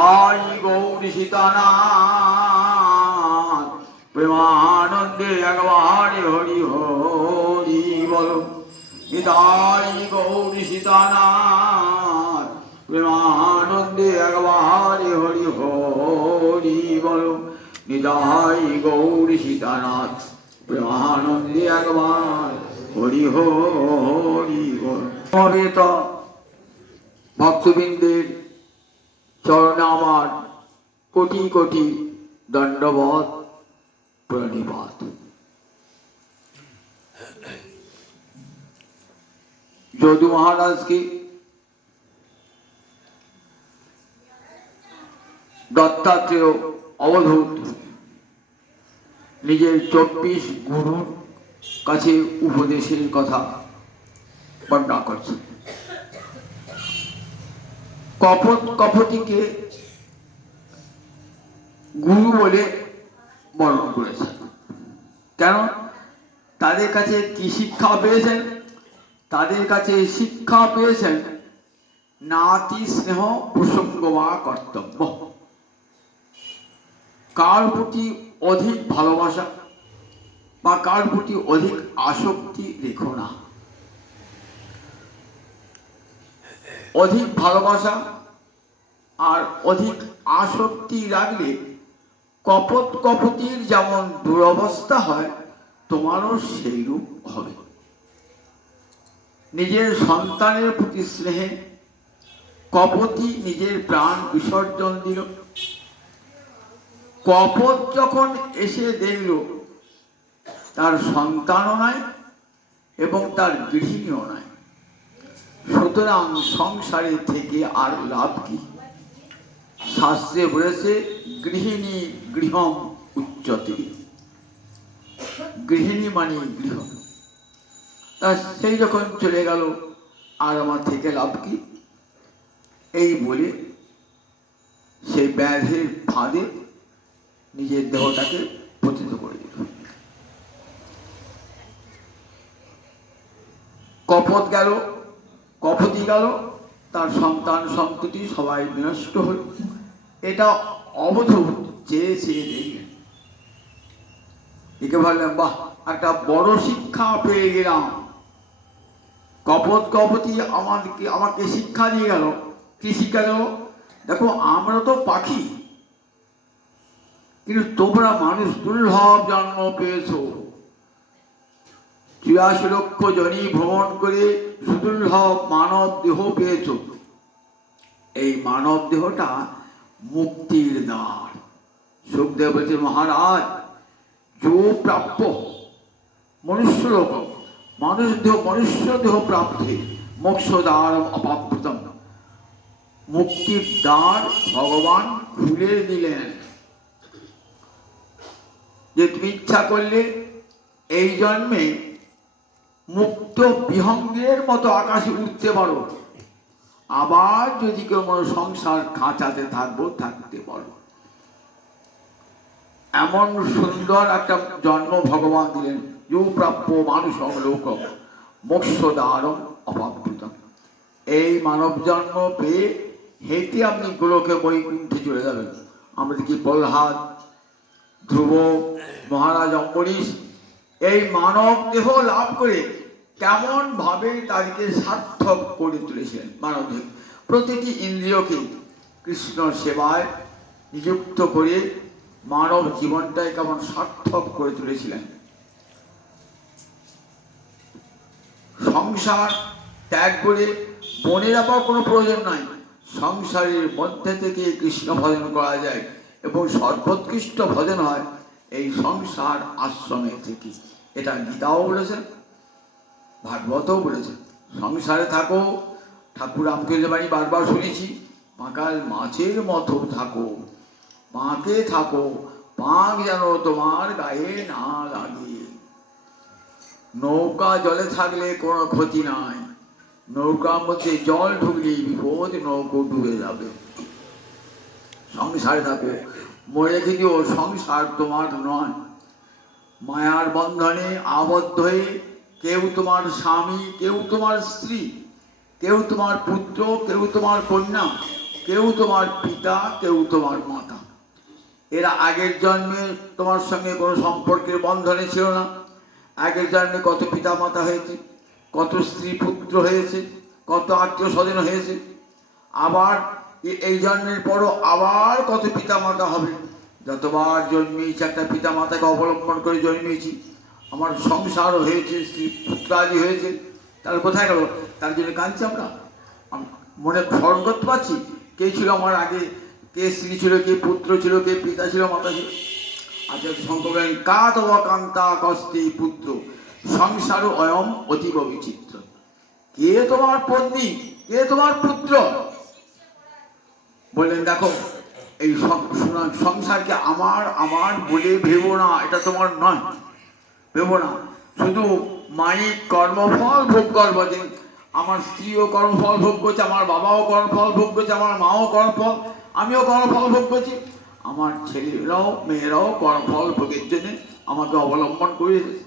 आई गौरी सीतानाथ प्रेमानंदे अगवारे हरि हरि बोलो। निताई गौरी सीतानाथ प्रेमानंदे अगवारे हरि हरि बोलो। निताई गौरी सीतानाथ प्रेमानंदे अगवारे हरि हरि बोलो। भक्तबिंदेर चरणे आमार कोटि कोटि दंडवत प्रणिपात। যদু মহারাজকে দত্তাত্রেয় অবধূত নিজের 24 গুরুর কাছে উপদেশের কথা বর্ণনা করছে। কপট কপটিকে গুরু বলে বর্ণন করেছেন। কেন? তাদের কাছে কি শিক্ষা পেয়েছেন? তাদের কাছে শিক্ষা পেয়েছেন নাতি স্নেহ প্রসঙ্গ বা কর্তব্য। কার প্রতি অধিক ভালোবাসা বা কার প্রতি অধিক আসক্তি রেখো না। অধিক ভালোবাসা আর অধিক আসক্তি রাখলে কপট কপটির যেমন দুরবস্থা হয় তোমারও সেই রূপ হবে। নিজের সন্তানের প্রতি স্নেহে কপটি নিজের প্রাণ বিসর্জন দিল। কপট যখন এসে দেখল তার সন্তানও নাই এবং তার গৃহিণীও নাই, সুতরাং সংসারে থেকে আর লাভ কি? শাস্ত্রে বলেছে গৃহিণী গৃহম উচ্চতে। গৃহিণী মানে গৃহ। সেই যখন চলে গেল আর আমার থেকে লাভ কি? এই বলে সেই ব্যাধের ফাঁদে নিজের দেহটাকে পতিত করে দিল। কপট গেল, কপতি গেল, তার সন্তান সন্ততি সবাই বিনষ্ট হল। এটা অবধূত চেয়ে চেয়ে দেখলেন। একে ভাবলেন বাহ, একটা বড় শিক্ষা পেয়ে গেলাম। কপট কপতি আমাকে শিক্ষা দিয়ে গেল। কি শিক্ষা দেব? দেখো আমরা তো পাখি, কিন্তু তোমরা মানুষ দুর্লভ জন্ম পেয়েছ। ৮৩ লক্ষ জনি ভ্রমণ করে সুদুর্লভ মানব দেহ পেয়েছ। এই মানব দেহটা মুক্তির দ্বার। সুখদেব বলছে মহারাজ, जो प्राप्य मनुष्य लोक मनुष्य देह प्राप्ति मोक्षद्वार अपावृतम। मुक्तिर द्वार भगवान खुले दिलेन। যে তুমি ইচ্ছা করলে এই জন্মে মুক্ত বিহঙ্গের মতো আকাশে উঠতে পারো, আবার যদি কেউ সংসার খাঁচাতে থাকতে পারো। এমন সুন্দর একটা জন্ম ভগবান দিলেন। যো প্রাপ্য মানুষ লোক মোক্ষদ্বারম অপাবৃতম। এই মানব জন্ম পেয়ে হেঁটে আপনি গোলকে বৈকুণ্ঠে চলে যাবেন। আমরা দেখি প্রহ্লাদ, ধ্রুব, মহারাজ অম্বরীশ এই মানব দেহ লাভ করে কেমন ভাবে তাদেরকে সার্থক করে তুলেছিলেন। মানব দেহ প্রতিটি ইন্দ্রিয়কে কৃষ্ণ সেবায় নিযুক্ত করে মানব জীবনটাই কেমন সার্থক করে তুলেছিলেন। সংসার ত্যাগ করে বনে যাবার কোনো প্রয়োজন নাই। সংসারের মধ্যে থেকে কৃষ্ণ ভজন করা যায় এবং সর্বোৎকৃষ্ট ভজন হয় এই সংসার আশ্রমের থেকে। এটা গীতাও বলেছেন, ভাগবতও বলেছেন। সংসারে থাকো, ঠাকুর রামকৃষ্ণ বাণী বারবার শুনেছি, পাকাল মাছের মতো থাকো, পাঁকে থাকো, পাঁক যেন তোমার গায়ে না লাগে। নৌকা জলে থাকলে কোনো ক্ষতি নাই, নৌকার মধ্যে জল ঢুকলে বিপদ, নৌকো ডুবে যাবে। সংসারে থাকো, মরে গেলেও সংসার তোমার নয়। মায়ার বন্ধনে আবদ্ধ হয়ে কেউ তোমার স্বামী, কেউ তোমার স্ত্রী, কেউ তোমার পুত্র, কেউ তোমার কন্যা, কেউ তোমার পিতা, কেউ তোমার মাতা। এরা আগের জন্মে তোমার সঙ্গে কোনো সম্পর্কের বন্ধনে ছিল না। আগের জন্মে কত পিতা মাতা হয়েছে, কত স্ত্রী পুত্র হয়েছে, কত আত্মীয় স্বজন হয়েছে। আবার এই জন্মের পরও আবার কত পিতা মাতা হবে। যতবার জন্মেছি একটা পিতা মাতাকে অবলম্বন করে জন্মেছি। আমার সংসারও হয়েছে, স্ত্রী পুত্রাদি হয়েছে। তাহলে কোথায় গেল? তার জন্য কাঁদছি আমরা। মনে স্মরণ করতে পারছি কে ছিল আমার আগে, কে স্ত্রী ছিল, কে পুত্র ছিল, কে পিতা ছিল, মাতা ছিল। আচ্ছা, শঙ্কর বলেন কা তব কান্তা কস্তি পুত্র সংসার অয়ম অতীব বিচিত্র। কে তোমার পত্নী, কে তোমার পুত্র? বললেন দেখো, এই সংসারকে আমার আমার বলে ভেবো না, এটা তোমার নয়, ভেবো না। শুধু মাইক কর্মফল ভোগ করবো। যে আমার স্ত্রীও কর্মফল ভোগ করছে, আমার বাবাও কর্মফল ভোগ করছে, আমার মাও কর্মফল, আমিও কর্মফল ভোগ করছি। আমার ছেলেরাও মেয়েরাও কর্মফল ভোগের জন্য আমাকে অবলম্বন করে এসেছে।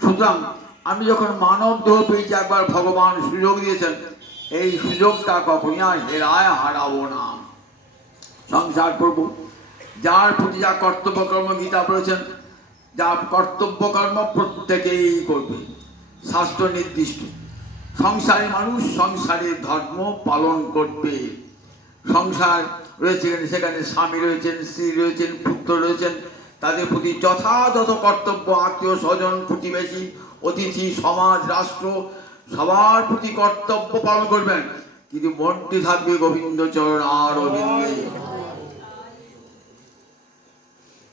সুতরাং আমি যখন মানব দেহ পেয়েছি, একবার ভগবান সুযোগ দিয়েছেন, এই সুযোগটা কখনই আর হেরায় হারাবো না। সংসার করব, যার প্রতি যা কর্তব্য কর্ম গীতা বলেছেন, যা কর্তব্য কর্ম প্রত্যেকেই করবে, শাস্ত্র নির্দিষ্ট। সংসারী মানুষ সংসারের ধর্ম পালন করবে। সংসার রয়েছে, সেখানে স্বামী রয়েছেন, স্ত্রী রয়েছেন, পুত্র রয়েছেন, তাদের প্রতি যথাযথ কর্তব্য, আত্মীয় স্বজন, প্রতিবেশী, অতিথি, সমাজ, রাষ্ট্র, সবার প্রতি কর্তব্য পালন করবেন। কিন্তু মনটি থাকবে গোবিন্দ চরণ আর অরবিন্দে।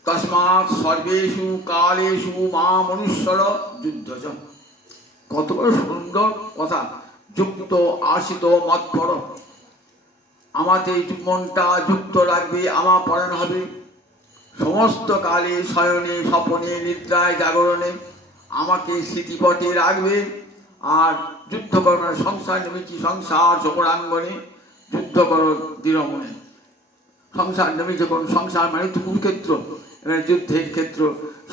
তস্মাৎ সর্বেষু কালেষু মা মনুষ্যর যুদ্ধ। কত বড় সুন্দর কথা। যুক্ত আসিত মৎপর, আমাদের মনটা যুক্ত রাখবে, আমার পরায়ণ হবে। সমস্ত কালে শয়নে স্বপনে নিদ্রায় জাগরণে আমাকে স্মৃতিপটে রাখবে। আর যুদ্ধ করার সংসার নেমেছি, সংসার সমরাঙ্গনে যুদ্ধ করো দৃঢ় মনে। সংসার নেমেছে কোন? সংসার মানে তো কুরুক্ষেত্র, এখানে যুদ্ধের ক্ষেত্র।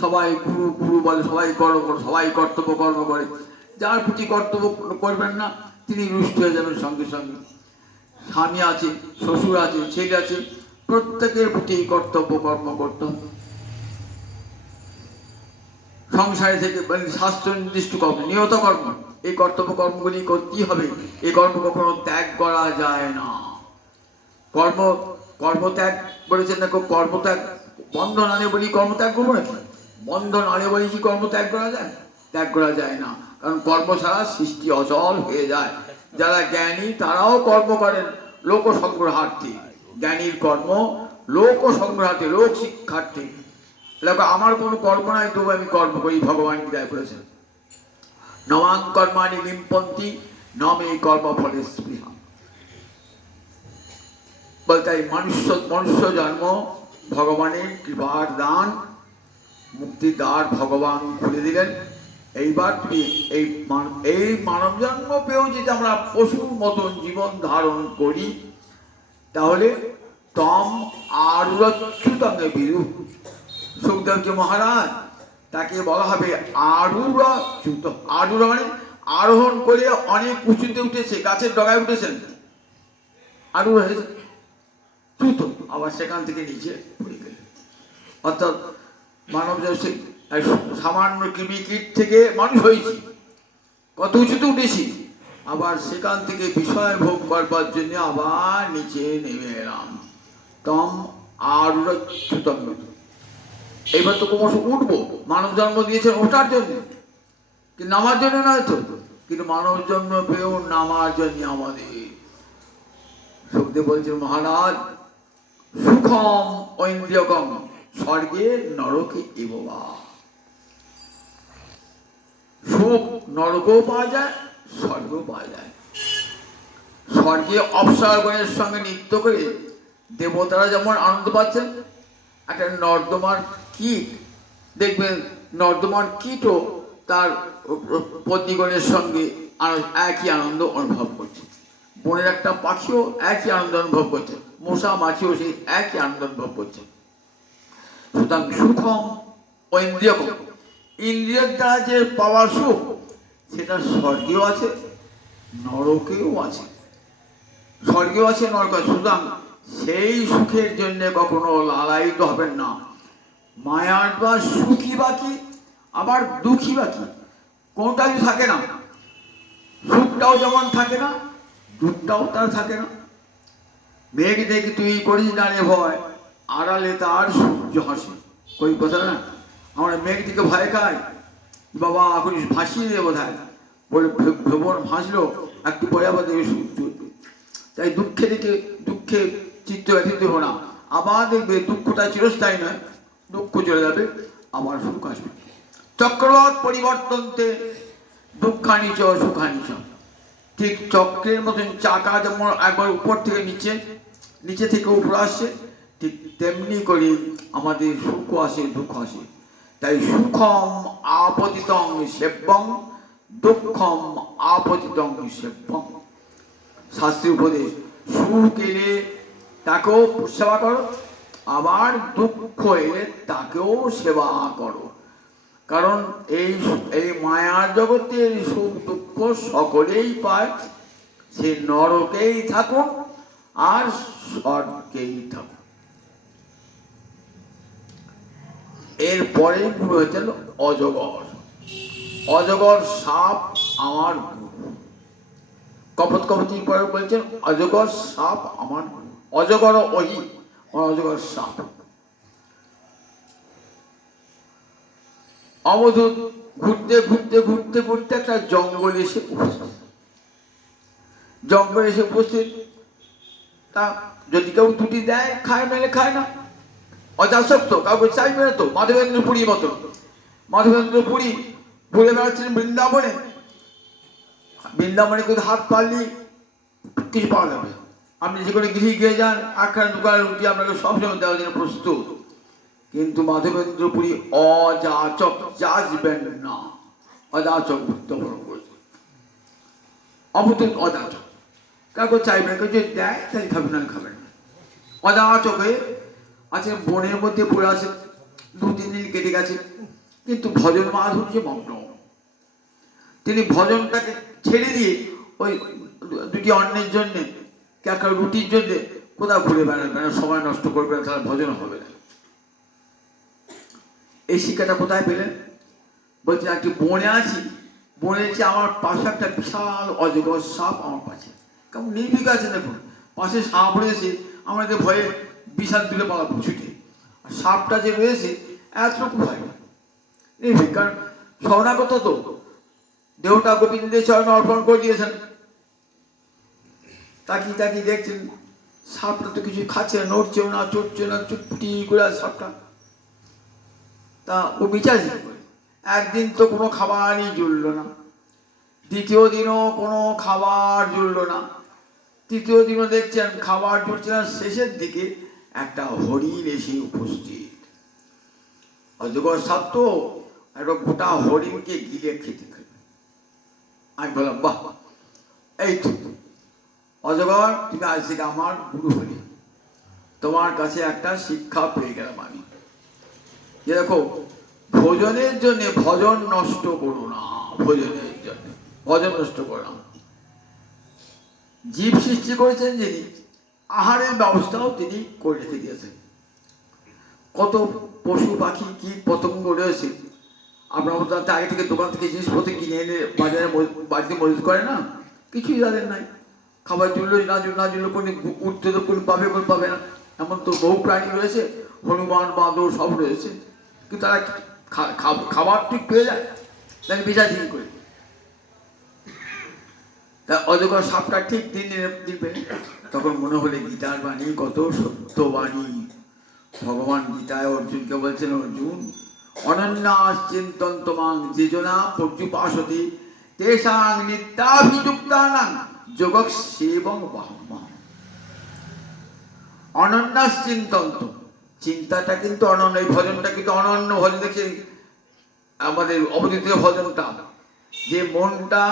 সবাই গুরু গুরু বলে, সবাই কর্ম করে, সবাই কর্তব্য কর্ম করে। যার প্রতি কর্তব্য করবেন না, তিনি রুষ্ট হয়ে যাবেন সঙ্গে সঙ্গে। স্বামী আছে, শ্বশুর আছে, ছেলে আছে, প্রত্যেকের প্রতি কর্তব্য কর্ম করতে হবে। সংসারে থেকে শাস্ত্র নির্দিষ্ট কর্ম, নিয়ত কর্ম, এই কর্তব্য কর্মগুলি করতেই হবে। এই কর্ম কখনো ত্যাগ করা যায় না। কর্মত্যাগ বলেছেন, দেখো কর্মত্যাগ বন্ধন আনে বলি কর্মত্যাগ করবো নাকি? বন্ধন আনে বলি কি কর্মত্যাগ করা যায়? ত্যাগ করা যায় না, কারণ কর্ম ছাড়া সৃষ্টি অচল হয়ে যায়। যারা জ্ঞানী তারাও কর্ম করেন লোক সংগ্রহার্থী। জ্ঞানীর কর্ম লোক সংগ্রহার্থী, লোক শিক্ষার্থী। দেখো আমার কোনো কর্ম নাই, তবু আমি কর্ম করি। ভগবান গীতায় বলেছেন নবাং কর্মাণি লিম্পন্তি নমে কর্মফলে স্পৃহা। বলতে মনুষ্য জন্ম ভগবানের কৃপার দান, মুক্তির দ্বার ভগবান খুলে দিলেন। এইবার তুমি এই মানব জন্ম পেয়েও যদি আমরা পশুর মতন জীবন ধারণ করি, তাহলে তম আরুরচ্যুতঙ্গে বিরু। সুখদেবজি মহারাজ, তাকে বলা হবে আরুরচ্যুত। আরুর মানে আরোহণ করে অনেক উঁচুতে উঠেছে, গাছের ডগায় উঠেছেন, আরুর হয়েছে, চ্যুত আবার সেখান থেকে নিচে পড়ে গেলেন। অর্থাৎ মানব সামান্য কৃমিকীট থেকে মানুষ হয়েছি, কত উঁচুতে উঠেছি, আবার সেখান থেকে বিষয় ভোগ করবার জন্য আবার নিচে নেমে এলাম। তম আরুরচ্যুতম। এইবার তো ক্রমশ উঠবো। মানব জন্ম দিয়েছেন ওঠার জন্য, কিন্তু নামার জন্য নয় তো। কিন্তু মানব জন্ম পেয়েও নামার জন্য আমাদের। সুখদেব বলছেন মহারাজ, সুখম ঐন্দ্রিয়কম স্বর্গে নরকে এববা। সুখ নরকেও পাওয়া যায়, স্বর্গও পাওয়া যায়। স্বর্গে অপ্সরগণের সঙ্গে নৃত্য করে দেবতারা যেমন আনন্দ পাচ্ছেন, একটা নর্দমার কীট দেখবেন, নর্দমার কীটও তার পত্নীগণের সঙ্গে একই আনন্দ অনুভব করছে। বনের একটা পাখিও একই আনন্দ অনুভব করছে, মশা মাছিও সেই একই আনন্দ অনুভব করছে। সুতরাং সুখম ঐন্দ্রিয়কম, ইন্দ্রিয়ের দ্বারা যে পাওয়া সুখ, সেটা স্বর্গেও আছে, নরকেও আছে। স্বর্গেও আছে, নরক আছে। সুতরাং সেই সুখের জন্য কখনো লালায়িত হবেন না। মায়ার বা সুখী বাকি, আবার দুঃখী বাকি, কোনটাই থাকে না। সুখটাও যেমন থাকে না, দুঃখটাও তার থাকে না। মেঘ দেখে তুই করিস না রে ভয়, আড়ালে তার সূর্য হাসে। কই কথা না, আমরা মেঘ দিকে ভয় খাই, বাবা এখন ভাসিয়ে দেবো বোধ হয় বলে ভ্রমণ ভাসলো, একটু পরে আবার দেখবে সূর্য উঠবে। তাই দুঃখে দেখে দুঃখে চিত্ত ব্যথিত দেব না। আবার দেখবে দুঃখটা চিরস্থায়ী নয়, দুঃখ চলে যাবে, আবার সুখ আসবে। চক্রবাত পরিবর্তনতে দুঃখানি চ সুখানি চ। ঠিক চক্রের মতন চাকা যেমন একবার উপর থেকে নিচে, নিচে থেকে উপর আসছে, ঠিক তেমনি করে আমাদের সুখ আসে, দুঃখ আসে। তাই সুখম আপতিতং সেব্যং, দুঃখম আপতিতং সেব্যং। শাস্ত্রীয় উপদেশ, সুখ এলে তাকেও সেবা করো, আবার দুঃখ এলে তাকেও সেবা করো। কারণ এই এই মায়ার জগতের সুখ দুঃখ সকলেই পায়, সে নরকেই থাকুক আর স্বর্গেই থাকুক। এরপরে গুরু হয়েছেন অজগর। অজগর সাপ আমার গুরু। কপত কপতি পরে বলছেন অজগর সাপ আমার গুরু। অজগর ওই অজগর সাপ। অবধূত ঘুরতে ঘুরতে ঘুরতে ঘুরতে একটা জঙ্গলে এসে উপস্থিত। জঙ্গলে এসে উপস্থিত, তা যদি কেউ দুটি দেয় খায়, নাহলে খায় না। অজাসক্ত, কাউকে চাইবে না তো। মাধবেন্দ্র পুরীর মতো, মাধবেন্দ্র পুরী ঘুরে বেড়াচ্ছিলেন বৃন্দাবনে। বৃন্দাবনে কিন্তু হাত পারলি কিছু পাওয়া যাবে। আপনি যে কোনো গৃহে গিয়ে যান, একখানা দোকানের রুটি আপনাকে সবসময় দেওয়ার জন্য প্রস্তুত। কিন্তু মাধবেন্দ্র পুরী অযাচক, যাচবেন না। অযাচক উত্তমন করেছে, অবতুল অযাচক, কাউকে চাইবেন, কেউ যদি দেয় তাই খাবেন, না খাবেন না। অযাচক হয়ে আছে, বনের মধ্যে পড়ে আছে, 2-3 দিন কেটে গেছে, কিন্তু ভজন মাধুর্য মগ্ন। তিনি ভজনটাকে ছেড়ে দিয়ে ওই দুটি অন্নের জন্যে, একটা রুটির জন্যে কোথাও ঘুরে বেড়াবেন না, সময় নষ্ট করবে না, তাহলে ভজন হবে না। এই শিক্ষাটা কোথায় পেলেন? বলছেন একটি বনে আছি, বনে এসে আমার পাশে একটা বিশাল অজগর সাপ আমার পাশে। কেমন নির্ভীক আছে দেখুন, পাশে সাপ রয়েছে, আমাদের ভয়ে বিশাল দূরে পালাবো ছুটে। আর সাপটা যে রয়েছে এতটুকু ভয় না, নির্ভীক। কারণ শরণাগত তো, দেহটা গোবিন্দের চরণে অর্পণ করে দিয়েছেন। তাকিয়ে তাকিয়ে দেখছেন সাপটা তো কিছু খাচ্ছে না, নড়ছেও না, চড়ছে না, চুপটি করে সাপটা। তা ও বিচার করে, একদিন তো কোনো খাবারই জুড়ল না, দ্বিতীয় দিনও কোনো খাবার জুড়ল না, তৃতীয় দিনও দেখছেন খাবার জুটছে না। শেষের দিকে একটা হরিণ এসে উপস্থিত। অজগর সাপ তো একটা গোটা হরিণকে গিলে খেতে খেতে। আমি বললাম বাহ, এই তো অজগর, তুমি আজ থেকে আমার গুরু হলে, তোমার কাছে একটা শিক্ষা পেয়ে গেলাম আমি। যে দেখো, ভোজনের জন্য ভজন নষ্ট করো না, ভোজনের জন্য ভজন নষ্ট করো না। জীব সৃষ্টি করেছেন যিনি, আহারের ব্যবস্থাও তিনি করে রেখে দিয়েছেন। কত পশু পাখি কীট পতঙ্গ রয়েছে, আপনার আগে থেকে দোকান থেকে জিনিসপত্র কিনে এনে বাজারে বাড়িতে মজুত করে না, কিছুই তাদের নাই। খাবার জুড়লো না জুড়লো, কোনো উঠতে তো কোন পাবে, কোন পাবে না। এমন তো বহু প্রাণী রয়েছে, হনুমান বাঁদর সব রয়েছে, কিন্তু তারা খাবার ঠিক পেয়ে যায়, তাকে বিচার ঠিক করে। তা অজগর সাপটা ঠিক দিবে, তখন মনে হলে গীতার বাণী কত সত্য বাণী। ভগবান গীতায় অর্জুনকে বলছেন, অর্জুন অনন্যাস চিন্তন্তমাং যেজনা পর্যুপাসতি তেষাং নিত্যাভিযুক্তানাং যোগক্ষেমং বাহ্মা। অনন্যাস চিন্তন্ত, চিন্তাটা কিন্তু অনন্য, এই ভজনটা কিন্তু অনন্য ভজন। দেখছি আমাদের অবতীর্ণ ভজনটা, যে মনটা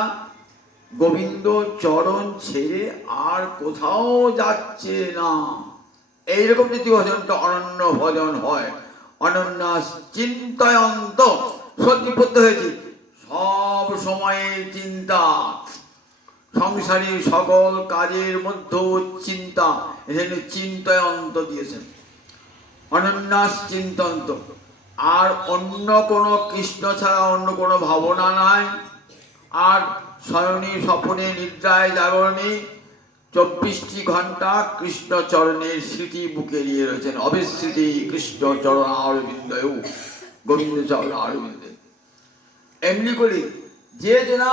গোবিন্দ চরণ ছেড়ে আর কোথাও যাচ্ছে না, এইরকম যদি ভজনটা অনন্য ভজন হয়, অনন্যাস চিন্তয়ন্ত, সত্যিপত্য হয়েছে সব সময়ে চিন্তা, সংসারে সকল কাজের মধ্যে চিন্তা, এখানে চিন্তায় অন্ত দিয়েছেন, অনন্যাস চিন্তন্ত। আর অন্য কোনো কৃষ্ণ ছাড়া অন্য কোনো ভাবনা নাই। আর শয়নে স্বপনে নিদ্রায় জাগরণে 24টি ঘন্টা কৃষ্ণ চরণের স্মৃতি বুকে নিয়ে রয়েছেন। অবিস্মৃতি কৃষ্ণ চরণ অরবিন্দয়, গোবিন্দ চরণ অরবিন্দে। এমনি করে যে যেনা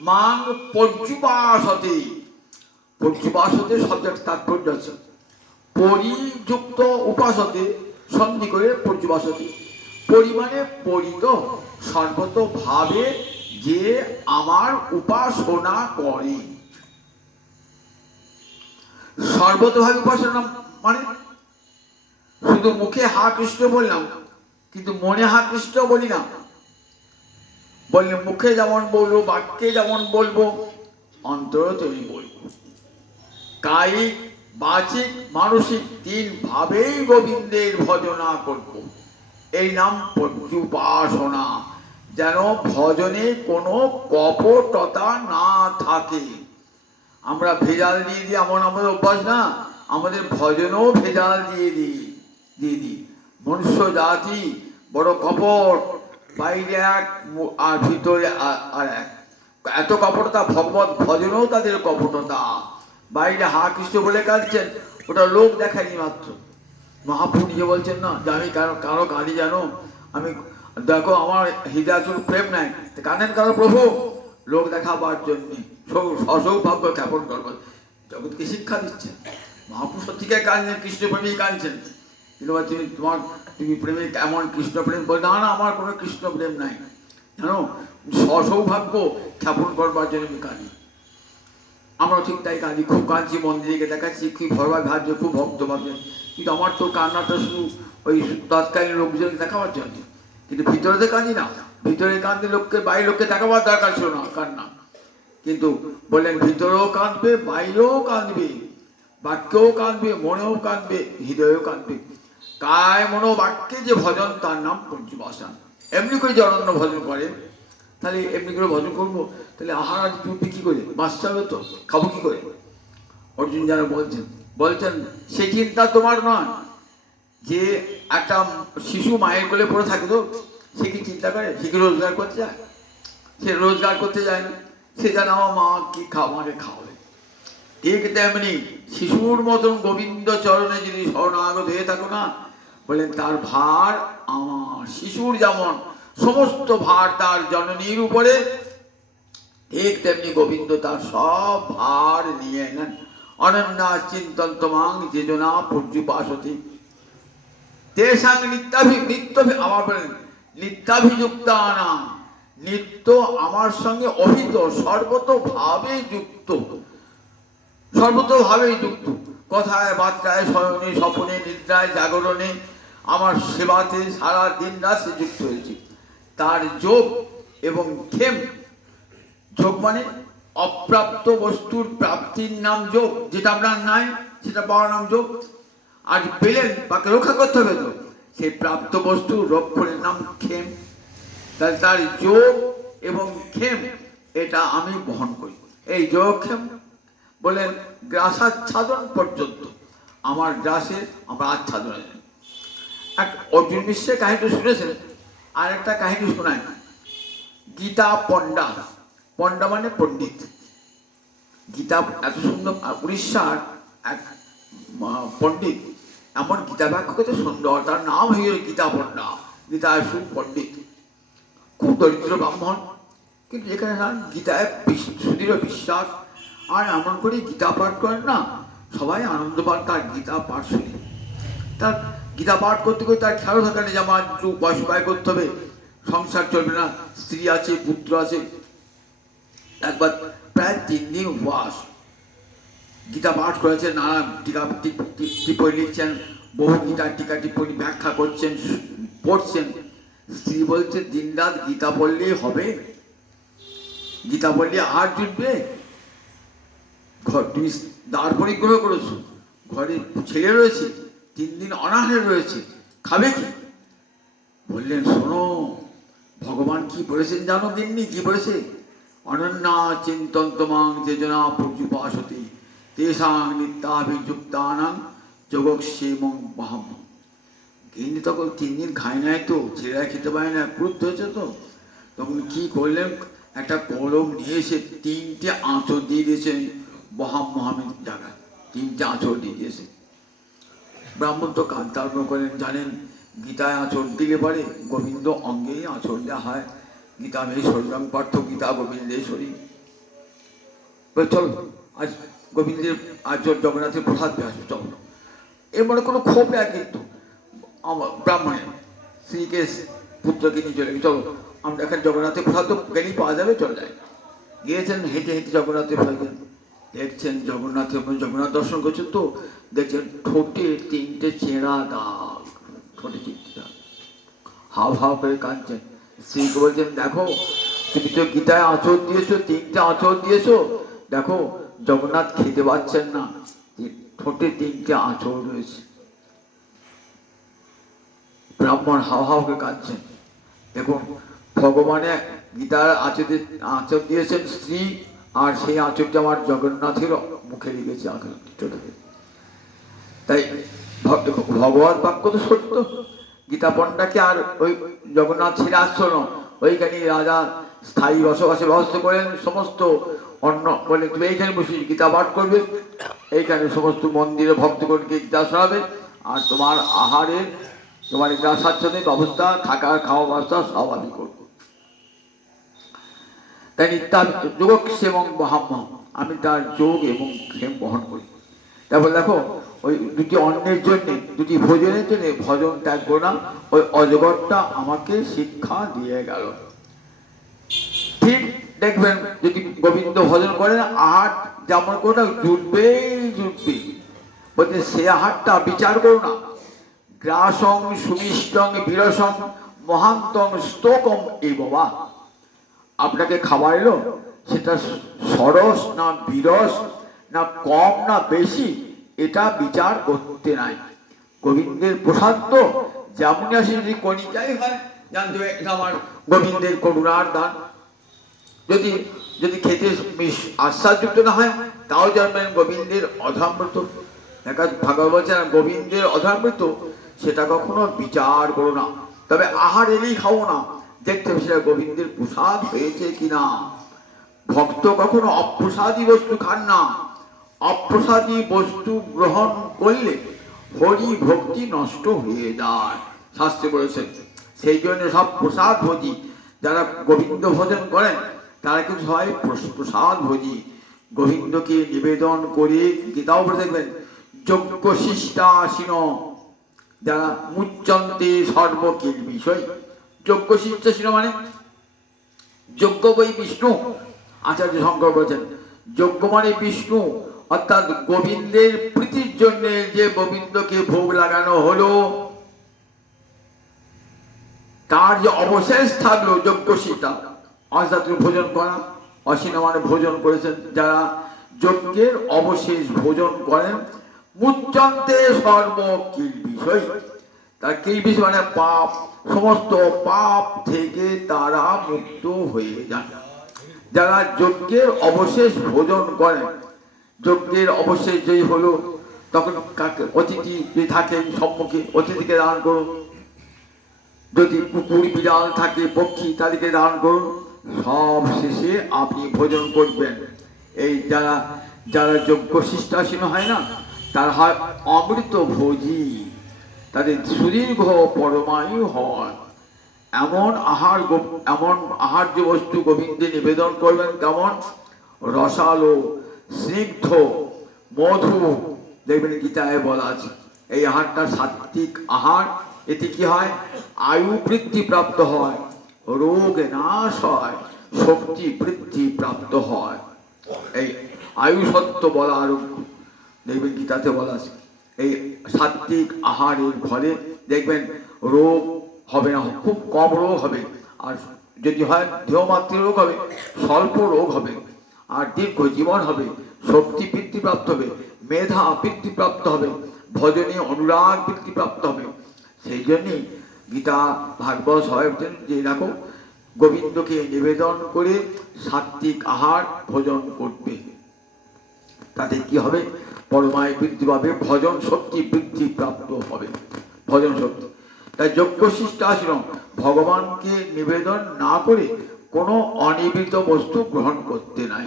মাং পর্যুপাসতে, পর্যুপাসতে শব্দের তাৎপর্য আছে পরিযুক্ত, উপাসতে সন্ধি করে পর্যুপাসতে, পরিমাণে পরিত সর্বতভাবে যে আমার উপাসনা করে। সর্বতভাবে উপাসনা মানে শুধু মুখে হা কৃষ্ণ বললাম কিন্তু মনে হা কৃষ্ণ বলি না। বললে মুখে যেমন বলবো, বাক্যে যেমন বলবো, অন্তরে তেমনি বলবো। কায়িক, বাচিক, মানসিক 3 ভাবেই গোবিন্দের ভজনা করব। এই নাম পর্যুপাসনা। যেন ভজনে কোনো কপটতা না থাকে। আমরা ভেজাল দিয়ে দিই, এমন আমাদের অভ্যাস না, আমাদের ভজনও ভেজাল দিয়ে দিই। মনুষ্য জাতি বড় কপট, বাইরে এক আর ভিতরে আর এক। এত কপটতা, ভগবত ভজনও তাদের কপটতা। বাইরে হা কৃষ্ণ বলে কাঁদছেন, ওটা লোক দেখায়নি মাত্র। মহাপ্রভু নিজে বলছেন না যে আমি কারো কাঁদি জানো, আমি দেখো আমার হৃদয়তুল প্রেম নাই, কাঁদেন কারো প্রভু লোক দেখাবার জন্যে, সৌভাগ্য জ্ঞাপন করবার। জগৎকে শিক্ষা দিচ্ছেন। মহাপ্রভু সত্যিকার কাঁদছেন, কৃষ্ণ প্রেমেই কাঁদছেন। কিন্তু তুমি প্রেমে এমন কৃষ্ণ প্রেম বল না, না আমার কোনো কৃষ্ণ প্রেম নাই জানো, সৌভাগ্য জ্ঞাপন করবার জন্য আমি কাঁদি। আমরা ঠিক তাই কাঁদি, খুব কাঁদছি, মন্দিরে দেখাচ্ছি খুব ভরবার ভাবছে, খুব ভক্ত ভাবছেন, কিন্তু আমার তো কান্নাটা শুধু ওই তৎকালীন লোকজনকে দেখাবার জন্য, কিন্তু ভিতরে কাঁদি না। ভিতরে কাঁদলে লোককে, বাইরের লোককে দেখাবার দরকার ছিল না কান্না। কিন্তু বললেন ভিতরেও কাঁদবে, বাইরেও কাঁদবে, বাক্যেও কাঁদবে, মনেও কাঁদবে, হৃদয়েও কাঁদবে। কায় মনো বাক্যে যে ভজন তার নাম পর্যুপাসন। এমনি করে যে অনন্য ভজন করে, তাহলে এমনি করে ভজন করবো, তাহলে আহার আদি জুটবে কি করে, বাঁচতে হবে তো, খাবো কি করে? অর্জুন যেন বলছেন সেই চিন্তা তোমার নয়। যে একটা শিশু মায়ের কোলে পড়ে থাকে তো, সে কি চিন্তা করে? সে কি রোজগার করতে যায়? সে রোজগার করতে যায় না, সে জানে আমার মা কি আমাকে খাওয়াবে। ঠিক তেমনি শিশুর মতন গোবিন্দ চরণে যদি শরণাগত হয়ে থাকো না, বলেন তার ভার আমার। শিশুর যেমন সমস্ত ভার তার জননীর উপরে, ঠিক তেমনি গোবিন্দ তার সব ভার নিয়ে নেন। অনন্যা চিন্তন্ত মাং যেজনা পর্যুপাসতে তেষাং নিত্য, আবার বলেন নিত্যাভিযুক্তানাং, নিত্য আমার সঙ্গে অভিত, সর্বতভাবে যুক্ত, সর্বতভাবেই যুক্ত। কথায় বার্তায়, শয়নে স্বপনে নিদ্রায় জাগরণে আমার সেবাতে সারা দিন রাত সে যুক্ত হয়েছে। তার যোগ এবং ক্ষেম, যোগ মানে অপ্রাপ্ত বস্তুর প্রাপ্তির নাম যোগ, যেটা আপনার নাই সেটা পাওয়ার নাম যোগ। আজ পেলেন, তাকে রক্ষা করতে হবে তো, সেই প্রাপ্ত বস্তু রক্ষণের নাম ক্ষেম। তাহলে তার যোগ এবং ক্ষেম এটা আমি বহন করি। এই যোগ ক্ষেম বলেন গ্রাসাচ্ছাদন পর্যন্ত, আমার গ্রাসে আমার আচ্ছাদন। এক অর্জুন মিশ্রের কাহিনী শুনেছেন, আর একটা কাহিনী শোনায় গীতা পণ্ডা। পণ্ডা মানে পণ্ডিত। গীতা এত সুন্দর, উড়িষ্যার এক পণ্ডিত এমন গীতা ব্যাখ্যা করতে সুন্দর, তার নাম হয়ে গেল গীতা পণ্ডা। গীতায় সুপণ্ডিত, খুব দরিদ্র ব্রাহ্মণ, কিন্তু যেখানে না গীতায় সুদৃঢ় বিশ্বাস, আর এমন করে গীতা পাঠ করেন না, সবাই আনন্দ পান তার গীতা পাঠ শুনে। তার গীতা পাঠ করতে করতে তার খেয়াল থাকে না যে আমার একটু বয়স ব্যয় করতে হবে, সংসার চলবে না, স্ত্রী আছে, পুত্র আছে। একবার প্রায় 3 দিন উপবাস, গীতা পাঠ করেছেন, নানা টিকা টিপ্পণী লিখছেন, বহু গীতার টিকা টিপ্পণী ব্যাখ্যা করছেন, পড়ছেন। স্ত্রী বলছে দিন রাত গীতা পড়লেই হবে? গীতা পড়লে আর জুটবে? তুমি দ্বার পরিগ্রহ করেছো, ঘরে ছেলে রয়েছে, 3 দিন অনাহারে রয়েছে, খাবে কি? বললেন শোনো, ভগবান কি বলেছেন জানো? দিননি কি বলেছে? অনন্যা চিন্তন্তমাং যেজনা পর্যুপাসতি তেষাং নিত্যাভিযুক্তানাং যোগক্ষেমং বহাম। কিন্তু তখন 3 দিন খায় নাই তো, ছেলেরা খেতে পারে না, ক্রুদ্ধ হয়েছে তো, তখন কি করলেন, একটা কলম নিয়ে এসে 3টে আঁচড় দিয়ে দিয়েছে বহাম মহামের জায়গায়, 3টে আঁচড় দিয়ে দিয়েছে। ব্রাহ্মণ তো কান্তার্পণ করেন, জানেন গীতায় আঁচড় দিলে পারে গোবিন্দ অঙ্গেই আঁচড় দেওয়া হয়, গীতা মে শরীরং পার্থ গীতা গোবিন্দেশ্বরী। চল আজ গোবিন্দের আঁচড় জগন্নাথের প্রসাদ পেয়ে আসবে, চল। এর মনে কোনো ক্ষোভ নেয়, কিন্তু আমার ব্রাহ্মণের স্ত্রীকে পুত্রকে নিয়ে চলে চলো, আমরা এখানে জগন্নাথের প্রসাদ তো গেলেই পাওয়া যাবে, চলে যায়। গিয়েছেন হেঁটে হেঁটে জগন্নাথের প্রসাদ, দেখছেন জগন্নাথ দর্শন করছেন তো, দেখছেন ঠোঁটে 3টে চেরা দাগ, ঠোঁটে 3টে দাগ, হাও হাও করে কাঁদছেন। স্ত্রীকে বলছেন, দেখো তুমি তো গীতায় আঁচড় দিয়েছো, 3টে আঁচড় দিয়েছো, দেখো জগন্নাথ খেতে পাচ্ছেন না, ঠোঁটে 3টে আঁচড় রয়েছে। ব্রাহ্মণ হাও হাও করে কাঁদছেন। দেখুন ভগবানে গীতার আঁচড় দিয়েছেন স্ত্রী, আর সেই আঁচড়টা আমার জগন্নাথের মুখে লেগেছে, তাই ভগবত বাক্য তো সত্য। গীতা পণ্ডাকে আর ওই জগন্নাথ ছেড়ে আসছো না, ওইখানে রাজা স্থায়ী বসবাসে ব্যবস্থা করেন, সমস্ত অন্য বলে তুমি এইখানে বসে গীতা পাঠ করবে, এইখানে সমস্ত মন্দিরে ভক্তগণকে গীতা শোনাবে, আর তোমার আহারের তোমার যা স্বাচ্ছন্দ্যের ব্যবস্থা, থাকার খাওয়া ব্যবস্থা সব আমি করবো। তাই যোগক্ষেমং বহাম্য, আমি তার যোগ এবং ক্ষেম বহন করি। তারপর দেখো ওই 2টি অন্নের জন্য, 2টি ভোজনের জন্য ভজন ত্যাগ করো না, ওই অজগরটা আমাকে শিক্ষা দিয়ে গেল। ঠিক দেখবেন যদি গোবিন্দ ভজন করেন, আহার যেমন করে জুটবেই জুটবে, বলছে সে আহারটা বিচার করো না। গ্রাসং সুমিষ্টং বিরসং মহান্তং স্তোকম এই বাবা, আপনাকে খাবার এলো, সেটা সরস না বিরস না কম না বেশি, এটা বিচার করতে নাই। গোবিন্দের প্রসাদ তো যেমনই আসে, যদি কণিকাই হয় জানতে হবে এটা আমার গোবিন্দের করুণার দান। যদি যদি খেতে আশ্বাসযুক্ত না হয়, তাও জানবেন গোবিন্দের অধামৃত। ভাগবত বলছেন গোবিন্দের অধামৃত, সেটা কখনো বিচার করো না। তবে আহার এলেই খাও না, দেখতে হবে সেটা গোবিন্দের প্রসাদ হয়েছে কিনা। ভক্ত কখনো অপ্রসাদী বস্তু খান না, অপ্রসাদী বস্তু গ্রহণ করলে হরি ভক্তি নষ্ট হয়ে যায়, শাস্ত্রে বলেছেন। সেই জন্য সব প্রসাদ ভোজি যারা গোবিন্দ ভজন করেন, তারা কিন্তু সবাই প্রসাদ ভোজি, গোবিন্দকে নিবেদন করে। গীতাও বলে দেখবেন, যজ্ঞ শিষ্টাসীন যারা মুচ্চন্তে সর্বকিল বিষয়। যজ্ঞ শিষ্টাসীন মানে যজ্ঞ বই বিষ্ণু, আচার্য শঙ্কর বলেছেন যজ্ঞ মানে বিষ্ণু, অর্থাৎ গোবিন্দের প্রীতির জন্য যে গোবিন্দকে ভোগ লাগানো হলো, তার যে অবশেষ থাকলো যজ্ঞ শিষ্টা, অর্থাৎ ভোজন করা। অসীন মানে ভোজন করেছেন, যারা যজ্ঞের অবশেষ ভোজন করেন, মুচ্চন্তে সর্ব কিল বিষয়, তার কিল বিষয় মানে পাপ, সমস্ত পাপ থেকে তারা মুক্ত হয়ে যান। যারা যজ্ঞের অবশেষ ভোজন করেন, যজ্ঞের অবশেষ যেই হলো, তখন অতিথি যদি থাকেন সম্মুখে, অতিথিকে দান করুন। যদি কুকুর বিড়াল থাকে পক্ষী, তাদেরকে দান করুন। সব শেষে আপনি ভোজন করবেন। এই যারা যারা যজ্ঞ শিষ্টাসীন হয় না, তারা হয় অমৃত ভোজী, তাদের সুদীর্ঘ পরমায়ু হয়। এমন আহার্য বস্তু গোবিন্দে নিবেদন করবেন, কেমন রসালো স্নিগ্ধ মধু। দেখবেন গীতায় বলা আছে এই আহারটা সাত্বিক আহার। এতে কি হয়? আয়ু বৃদ্ধি প্রাপ্ত হয়, রোগ নাশ হয়, শক্তি বৃদ্ধি প্রাপ্ত হয়। এই আয়ু সত্য বলা আরোগ্য, দেখবেন গীতাতে বলা আছে। এই সাত্বিক আহারের ফলে দেখবেন রোগ হবে না, খুব কম রোগ হবে। আর যদি হয় দেহমাত্রিক রোগ হবে, স্বল্প রোগ হবে, আর দীর্ঘ জীবন হবে, শক্তি বৃদ্ধিপ্রাপ্ত হবে, মেধা বৃদ্ধিপ্রাপ্ত হবে, ভজনে অনুরাগ বৃদ্ধিপ্রাপ্ত হবে। সেই জন্যই গীতা ভাগবত সবাই বলছেন যে দেখো গোবিন্দকে নিবেদন করে সাত্বিক আহার ভোজন করবে। তাতে কি হবে? পরমায় বৃদ্ধি পাবে, ভজন শক্তি বৃদ্ধি প্রাপ্ত হবে, ভজন শক্তি। তাই যজ্ঞশিষ্ট আশ্রম ভগবানকে নিবেদন না করে কোনো অনিবেদিত বস্তু গ্রহণ করতে নাই।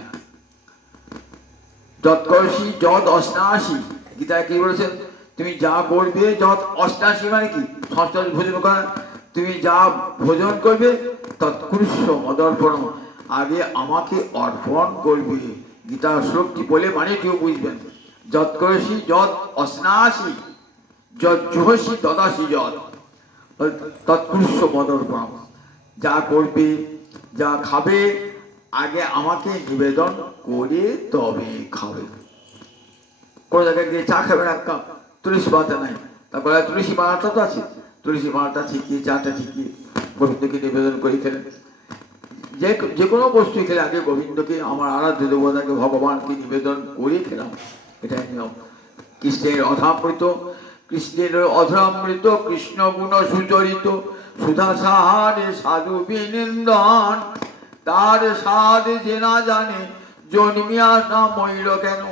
যৎকর্ষি যদ অষ্টাশি, গীতায় কি বলেছেন? তুমি যা করবে, যত অষ্টাশি মানে কি? ষষ্ঠ ভোজন করা। তুমি যা ভোজন করবে তৎকৃষ্য মদর্পণ, আগে আমাকে অর্পণ করবে। গীতার শ্লোকটি বলে মানে কেউ বুঝবেন। যৎকর্ষি যদ অষ্টাশি যজ্জোহসি দদাসি যদ তৎকৃষ্য মদর্পণ, যা করবে, যা খাবে, আগে আমাকে নিবেদন করে তবে খাবে। কোনো জায়গায় গিয়ে চা খাবে, এক কাপ তুলসী পাতা নাই, তারপরে তুলসী মালাটা তো আছে, তুলসী মালাটা ঠিকিয়ে চাটা ঠিকিয়ে গোবিন্দকে নিবেদন করে খেলেন। যে কোনো বস্তু খেলে আগে গোবিন্দকে, আমার আরাধ্য দেবতাকে, ভগবানকে নিবেদন করে খেলাম, এটাই নিয়ম। কৃষ্ণের অধামৃত, কৃষ্ণের অধরামৃত, কৃষ্ণ গুণ সুচরিত, সুধা সাহারে সাধু বিনিন্দন, তার স্বাদ যে না জানে জন্মিয়া না ময়ূর কেন,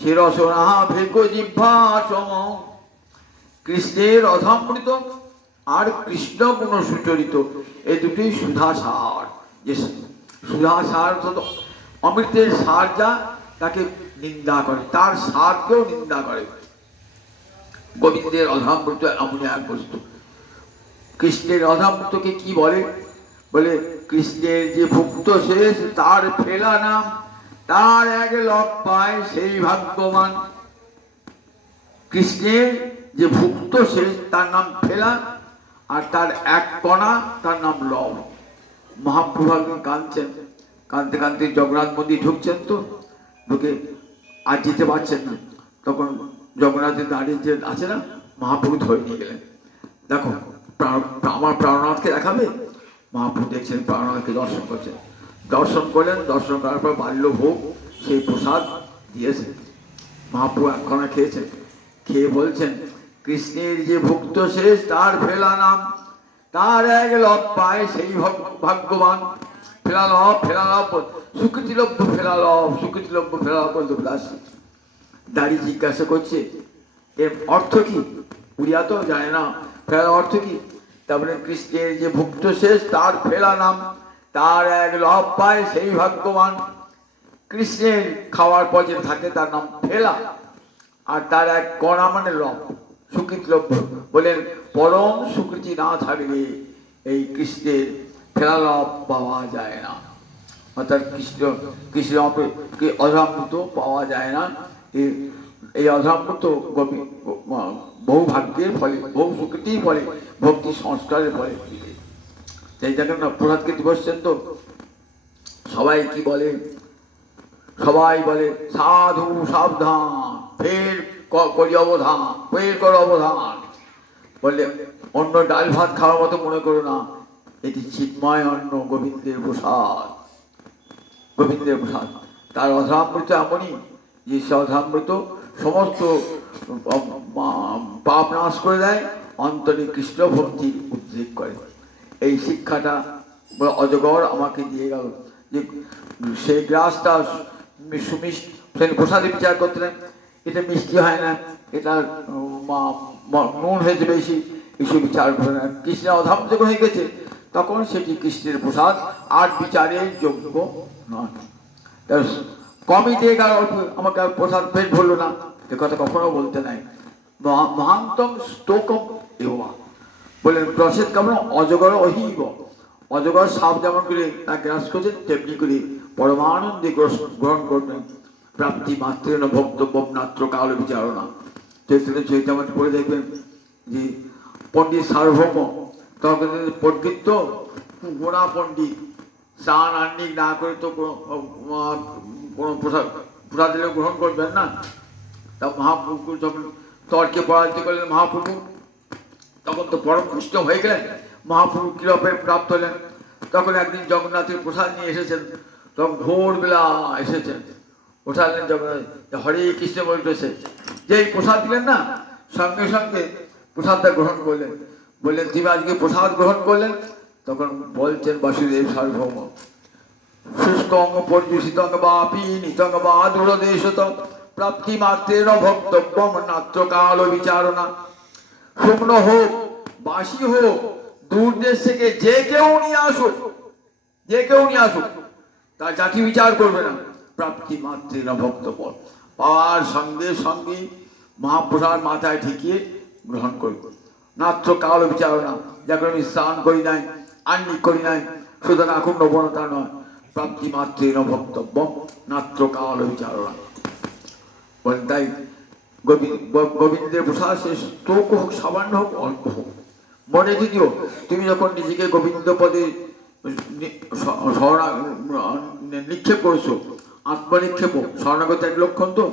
সে রসনা ভেগ জিহ্বা চম। কৃষ্ণের অধামৃত আর কৃষ্ণ গুণ সুচরিত, এই দুটি সুধাসার। যে সুধাসার অমৃতের সার যা, তাকে নিন্দা করে, তার সারকেও নিন্দা করে। গোবিন্দের অধামৃত এমন এক বস্তু। কৃষ্ণের অধামৃতকে কি বলে? বলে কৃষ্ণের যে ভুক্ত শেষ তার ফেলা নাম, তার এক লভ পায় সেই ভাগ্যবান। কৃষ্ণের যে ভুক্ত শেষ তার নাম ফেলা, আর তার এক কণা তার নাম লভ। মহাপ্রভু কাঁদছেন, কাঁদতে কাঁদতে জগন্নাথ মন্দির ঢুকছেন, তো ঢুকে আর যেতে পারছেন না, তখন জগন্নাথের দাঁড়িয়ে যে আছে না, মহাপ্রভু ধরে নিয়ে গেলেন। দেখো আমার প্রাণনাথকে দেখাবে। মহাপ্রভু দেখছেন প্রাণনাথকে, দর্শন করছেন, দর্শন করলেন, দর্শন করার পর বাল্য ভোগ সেই প্রসাদ দিয়েছেন। মহাপ্রভু একখানা খেয়েছেন, খেয়ে বলছেন কৃষ্ণের যে ভুক্ত শেষ তার ফেলা নাম, তার এক লভ পায় সেই ভাগ্যবান। ফেলা লভ, ফেলা লভ, সুকৃতিলভ্য ফেলা লভ, সুকৃতিলভ্য ফেলা লভ বলতে দাঁড়িয়ে জিজ্ঞাসা করছে এর অর্থ কি? উড়িয়া তো জানে না, ফেলা অর্থ কি? তারপরে কৃষ্ণের যে ভুক্ত শেষ তার ফেলা নাম, তার এক লভ পায় সেই ভাগ্যবান। কৃষ্ণের খাওয়ার পর যে থাকে তার নাম ফেলা, আর তার এক কণা মানে লভ, সুকৃতি লভ্য। বলেন পরম সুকৃতি না থাকলে এই কৃষ্ণের ফেলা লভ পাওয়া যায় না, অর্থাৎ কৃষ্ণ অধরামৃত পাওয়া যায় না। এই অধরামৃত বহু ভাগ্যের ফলে, বহু সুকৃতির ফলে, ভক্তি সংস্কারের ফলে। সেই দেখেন না, প্রসাদ খেতে বসছেন তো সবাই কি বলে? সবাই বলে সাধু সাবধান, ফের করি অবধান, ফের করো অবধান। বললে অন্য ডাল ভাত খাওয়ার মতো মনে করো না, এটি চিন্ময় অন্ন, গোবিন্দের প্রসাদ, গোবিন্দের প্রসাদ। তার অধরামৃত এমনই যে সে অধরামৃত সমস্ত পাপ নাশ করে দেয়, অন্তরে কৃষ্ণ ভক্তির উদ্রেক করে। এই শিক্ষাটা অজগর আমাকে দিয়ে গেল, যে সেই গ্রাসটা সুমিষ্টি প্রসাদে বিচার করতেন, এটা মিষ্টি হয় না, এটা নুন হয়েছে বেশি, এসব বিচার করে না। কৃষ্ণের অধামৃত হয়ে গেছে, তখন সেটি কৃষ্ণের প্রসাদ, আর বিচারের যোগ্য নয়। কমই দিয়ে গেল, আমাকে আর প্রসাদ পেট ভরলো না, এ কথা কখনো বলতে নাই। মহান্তম স্তোকম এওয়া বললেন, প্রসেদ কেমন? অজগর অহিব, অজগর সাপ যেমন করে তা গ্রাস করছেন, তেমনি করে পরমানন্দে গ্রহণ করবেন। প্রাপ্তি মাত্রেন ভক্তব্য নাত্র কাল বিচারণা। চৈতন্য চৈতামৃত পড়ে দেখবেন যে পণ্ডিত সার্বভৌম তখন পণ্ডিত গোড়া পণ্ডিত স্নান আহ্নিক না করে তো কোনো প্রসাদ দিলে গ্রহণ করবেন না। তা মহাপ্রভু যখন তর্কে পরাজিত করলেন মহাপ্রভু, তখন তো পরম পুষ্ট হয়ে গেলেন, মহাপ্রভু কিরপে প্রাপ্ত হলেন। তখন একদিন জগন্নাথের প্রসাদ নিয়ে এসেছেন, তখন ভোরবেলা এসেছেন, প্রসাদ জগন্নাথ হরে কৃষ্ণ বলতেছে, যেই প্রসাদ দিলেন না, সঙ্গে সঙ্গে প্রসাদটা গ্রহণ করলেন। বললেন তুমি আজকে প্রসাদ গ্রহণ করলেন, তখন বলছেন বাসুদেব সার্বভৌম, শুষ্কং পর্যুষিতং বাপি নিতং বা দূরদেশতং প্রাপ্তি মাত্রের ভক্তব্যম নাত্র কাল বিচারণা। শুকনো হোক বাসি হোক দূর দেশ থেকে যে কেউ নিয়ে আসুক, যে কেউ নিয়ে আসুক, তার জাতি বিচার করবে না। প্রাপ্তি মাত্রের ভক্তব্য, পাওয়ার সঙ্গে সঙ্গে মহাপ্রসাদ মাথায় ঠেকিয়ে গ্রহণ করবে। নাত্র কাল বিচারণা, যাকে আমি স্নান করি নাই, আহ্নিক করি নাই, সুতরাং এখন নবনতা নয়। প্রাপ্তি মাত্রের ভক্তব্য নাত্র কাল বিচারণা। বলেন তাই গোবিন্দের প্রসাদ সে স্তোক হোক, সামান্য হোক, অল্প হোক, মনে যদিও তুমি যখন নিজেকে গোবিন্দ পদে নিক্ষেপ করেছো, আত্মনিক্ষেপ শরণাগত এক লক্ষণ তো,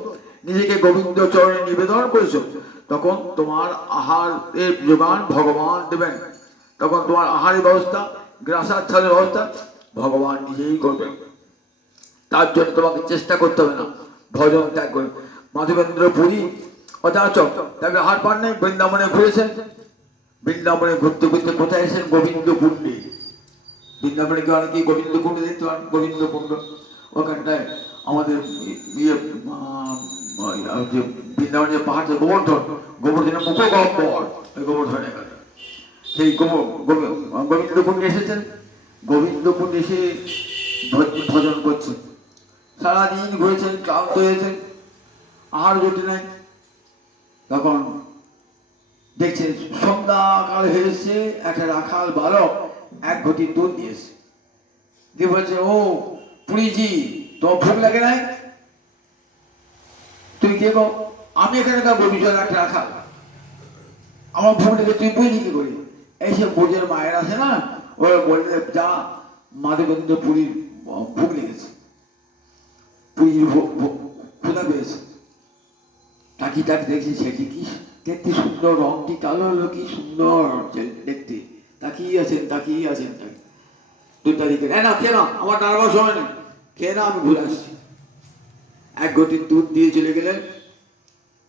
নিজেকে গোবিন্দ চরণে নিবেদন করেছো, তখন তোমার আহারের যোগান ভগবান দেবেন। তখন তোমার আহারের ব্যবস্থা, গ্রাসাচ্ছাদের ব্যবস্থা ভগবান নিজেই করবেন। তার জন্য তোমাকে চেষ্টা করতে হবে না, ভজন ত্যাগ করে। মাধবেন্দ্র পুরী অযাচক, তাকে আহার পান নেই, বৃন্দাবনে ঘুরেছেন। বৃন্দাবনে ঘুরতে ঘুরতে কোথায় এসেছেন? গোবিন্দ কুণ্ডে। বৃন্দাবনে কি অনেকেই গোবিন্দ কুণ্ডে দেখতে পান? গোবিন্দ কুণ্ড ওখানটায় আমাদের ইয়ে বৃন্দাবনে যে পাহাড়, গোবর্ধন, গোবর্ধনের মুখ গহ্বর, ওই গোবর্ধনের কাছে সেই গোবিন্দ কুণ্ডে এসেছেন। গোবিন্দ কুণ্ডে এসে ভজন করছেন, সারাদিন ঘুরেছেন, ক্লান্ত হয়েছেন, আহার জুটে নাই। তখন দেখছেন সন্ধ্যাকাল হয়েছে, একটা রাখাল বালক এক ঘটি দুধ দিয়েছে, দিয়ে বলছে, ও পুরীজি, তোমার ভোগ লাগে নাই? তুই কে গো? আমি এখানে তা বলি, একটা রাখাল, আমার ভোগ লেগে তুই বুঝলি কি করি? এই সে বোঝের মায়ের আছে না, ওরা বললে যা মাধবেন্দ্র পুরীর ভোগ লেগেছে, পুরীর ক্ষুধা পেয়েছে। টাকি টাকি দেখছি, সেটি কি দেখতে সুন্দর, রংটি কালো হলো, কি সুন্দর দেখতে। তাকিয়ে আছেন, তাকিয়ে আছেন, দুধটা দিকে না, খেয়ে না, আমার দাঁড়াবার সময় নেই, খেয়ে না, আমি ঘুরে আসছি। এক ঘটি দুধ দিয়ে চলে গেলেন,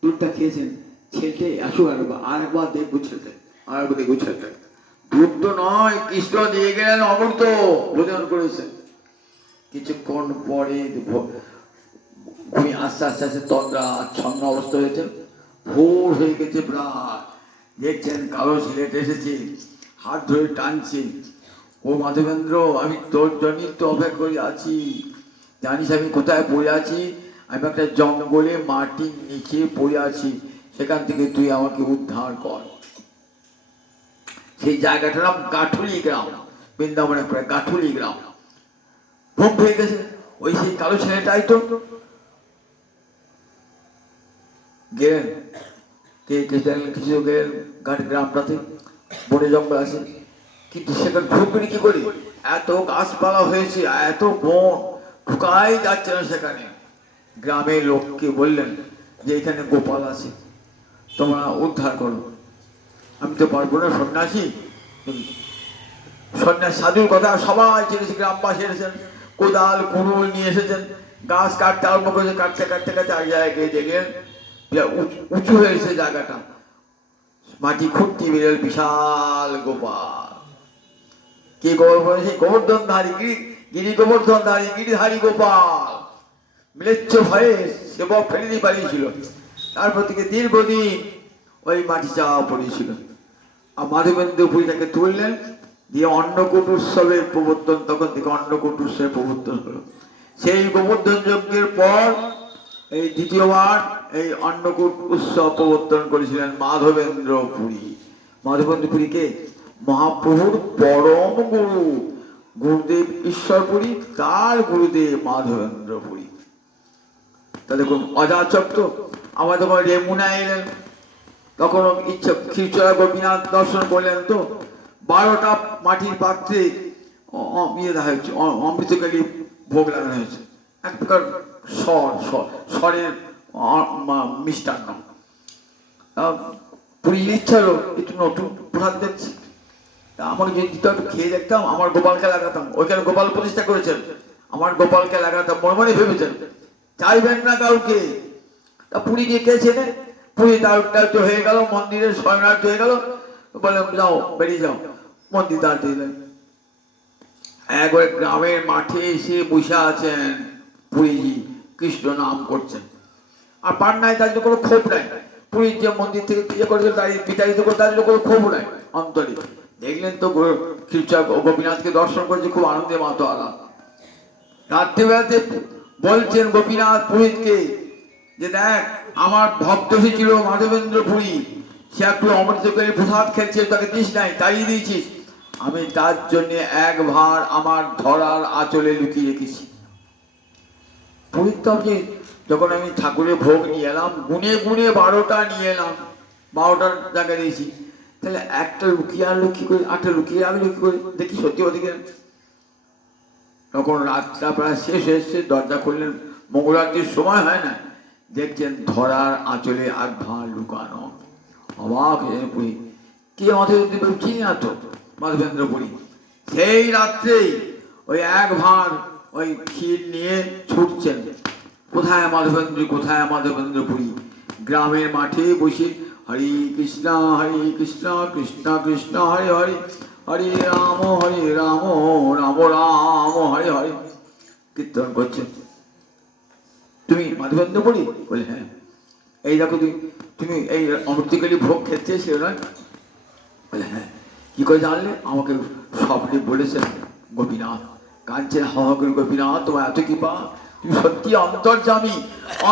দুধটা খেয়েছেন। ছেলেটে আসো আর একবার দেখবো ছেলেটা, আর একবার দেখবো ছেলেটা। দুধ তো নয়, কৃষ্ণ দিয়ে গেলেন অমৃত, ভোজন করেছেন। কিছুক্ষণ পরে ঘুমিয়ে আস্তে আস্তে আস্তে তন্দ্রা ছন্ন অবস্থা হয়েছে, ভোর হয়ে গেছে প্রায়। দেখছেন কালো ছেলেটা এসেছে, হাত ধরে টানছে, ও মাধবেন্দ্র, আমি তোর জন্যই তো অপেক্ষা করে আছি, জানিস আমি কোথায় পড়ে আছি? আমি একটা জঙ্গলে মাটির নিচে পড়ে আছি, সেখান থেকে তুই আমাকে উদ্ধার কর। সেই জায়গাটার নাম গাঠুলি গ্রাম, বৃন্দাবনের প্রায় গাঠুলি গ্রাম। ভোগ হয়ে গেছে, ওই সেই কালো ছেলেটাই তো গেলেন, কিছু গেলেন গ্রামটাতে, বনে জঙ্গল আছে, কিন্তু সেখানে ঢুকবেন কি করে? এত গাছপালা হয়েছে, এত বন, ঢুকাই যাচ্ছে না সেখানে। গ্রামের লোককে বললেন যে এখানে গোপাল আছে, তোমরা উদ্ধার করো। আমি তো পারবো না, সন্ন্যাসী। সন্ন্যাস সাধুর কথা সবাই ছেড়েছে, গ্রামবাসী এসেছেন, কোদাল কুড়ুল নিয়ে এসেছেন, গাছ কাটতে আরম্ভ করেছে। কাটতে কাটতে কাটতে এক জায়গায় দেখলেন উঁচু হয়েছে জায়গাটা, মাটি খুঁড়তে বেরোল বিশাল গোপাল। কে গোবর্ধন? সেই গোবর্ধনধারী, গিরি গোবর্ধনধারী, গিরিধারী গোপাল। ম্লেচ্ছ ভয়ে সেবক ফেলে দিয়ে পালিয়েছিল, তারপর থেকে দীর্ঘদিন ওই মাটি চাওয়া পড়েছিল। আর মাধবেন্দ্র পুরীটাকে তুললেন, দিয়ে অন্নকূট উৎসবের প্রবর্তন, তখন থেকে অন্নকূট উৎসবের প্রবর্তন হলো। সেই গোবর্ধন যজ্ঞের পর এই দ্বিতীয়বার এই অন্নকূট উৎসব প্রবর্তন করেছিলেন মাধবেন্দ্র পুরী। মাধবেন্দ্র পুরীকে মহাপ্রভুর পরম গুরু, গুরুদেব ঈশ্বরপুরী, তার গুরুদেব মাধবেন্দ্র পুরী। তা দেখুন অযাচক তো, আবার যখন রেমুনা এলেন, তখন ইচ্ছা ক্ষীরচোরা গোপীনাথ দর্শন করলেন, তো 12টা মাটির পাত্রে ইয়ে দেখা হয়েছে, অমৃতকালী ভোগ লাগানো হয়েছে, এক প্রকার স্বরের মিষ্টান্ন। পুরীর ইচ্ছা হলো একটু নতুন প্রসাদ দেখছি, তা আমাকে যদি দিতে একটু খেয়ে দেখতাম, আমার গোপালকে লাগাতাম। ওইখানে গোপাল প্রতিষ্ঠা করেছেন, আমার গোপালকে লাগাতাম, মনে মনে ভেবেছেন, চাইবেন না কাউকে। তা পুরী গিয়ে কে ছেলে, পুরী দ্বারটা হয়ে গেল, মন্দিরের শরণার্থী হয়ে গেল, বললাম যাও, বেরিয়ে যাও, মন্দির দ্বার দিলেন। একবার গ্রামের মাঠে এসে বসে আছেন পুরীজি, কৃষ্ণ নাম করছেন। আর পান্নায় তার জন্য কোনো ক্ষোভ নাই। পুরীর যে মন্দির থেকে ইয়ে করেছিল তাই বিতাড়িত করে তার জন্য কোনো ক্ষোভ নাই অন্তরে। দেখলেন তো খিরচা গোপীনাথকে দর্শন করেছে খুব আনন্দে মাতোয়ারা। রাত্রিবেলাতে বলছেন গোপীনাথ পুরীতকে যে দেখ আমার ভক্ত হয়েছিল মাধবেন্দ্র পুরী, সে একটু অমৃতকারী প্রসাদ খেয়েছে, তাকে দিস নাই, তাই দিয়েছিস। আমি তার জন্য এক ভার আমার ধরার আঁচলে লুকিয়ে রেখেছি। পুরীর তবে যখন আমি ঠাকুরের ভোগ নিয়ে এলাম, গুনে গুনে 12টা নিয়ে এলাম, 12টার জায়গায় দিয়েছি, তাহলে একটা লুকিয়ে আনলো কি করে, 8টা লুকিয়ে রাখলো কি করে, দেখি সত্যি ওদিকে। তখন রাতটা প্রায় শেষ হয়েছে, দরজা খুললেন, মঙ্গলারতির সময় হয় না, দেখছেন ধরার আঁচলে আর ভার লুকানো। অবাক হয়ে পুরী, কে মাধবেন্দ্র চিনি না তো মাধবেন্দ্র পুরী। সেই রাত্রেই ওই এক ভার ওই ক্ষীর নিয়ে ছুটছেন, কোথায় মাধবেন্দ্র, কোথায় মাধবেন্দ্র পুরী। গ্রামের মাঠে বসে হরে কৃষ্ণ কৃষ্ণ কৃষ্ণ হরে হরে, হরে রাম রাম রাম হরে হরে কীর্তন করছেন। তুমি মাধবেন্দ্র পুরী? বলে হ্যাঁ। এই দেখো তুমি এই অমৃতকালী ভোগ খেতে ছিল না? বলে হ্যাঁ। কি করে জানলে? আমাকে স্বপ্নে বলেছেন গোপীনাথ। কাঁদছেন হাওয়া করে, গোপীনাথ তোমার এত কৃপা, তুমি সত্যি অন্তর্যামী,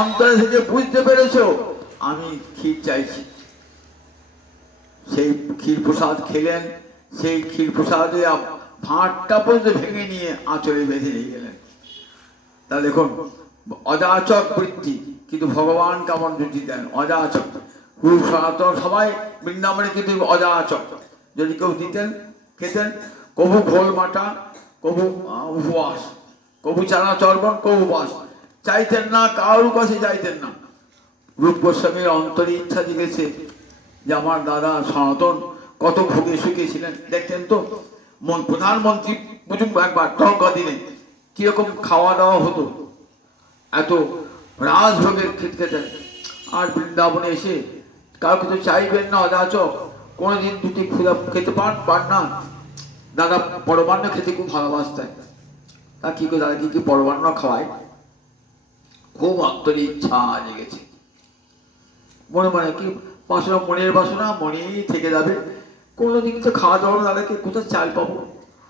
অন্তর থেকে বুঝতে পেরেছো আমি ক্ষীর চাইছি। সেই ক্ষীর প্রসাদ খেলেন, সেই ক্ষীর প্রসাদে ভাঁটটা পর্যন্ত ভেঙে নিয়ে আঁচলে বেঁধে নিয়ে গেলেন। তা দেখুন অযাচক বৃত্তি, কিন্তু ভগবান কেমন বৃত্তি দেন, অযাচক। গুরু সনাতন সবাই বৃন্দাবনে কিন্তু অযাচক। যদি কেউ দিতেন খেতেন, কবু খোল মাটা, কবু উপবাস, কবু চানা চর্বণ, কবু বাস, চাইতেন না, কারোর কাছে চাইতেন না। রূপ গোস্বামীর অন্তরে ইচ্ছা জেগেছে যে আমার দাদা সনাতন কত ভোগে সুখে ছিলেন। দেখতেন তো প্রধানমন্ত্রী বুঝুন একবার তখনকার দিনে কিরকম খাওয়া দাওয়া হতো, এত রাজভোগের খেতেন। আর বৃন্দাবনে এসে কারো কিছু চাইবেন না, অযাচক, কোনোদিন দুটি ক্ষুধা খেতে পান না। দাদা পরমান্ন খেতে খুব ভালোবাসতেন। তা কি করে দাদা কি পরমান্ন খাওয়ায়, খুব অন্তরে ইচ্ছা জেগেছে। মনে মনে কি বাসনা, মনের বাসনা মনেই থেকে যাবে। কোনোদিন তো খাওয়া দাওয়া দাদাকে কোথায় চাল পাবো,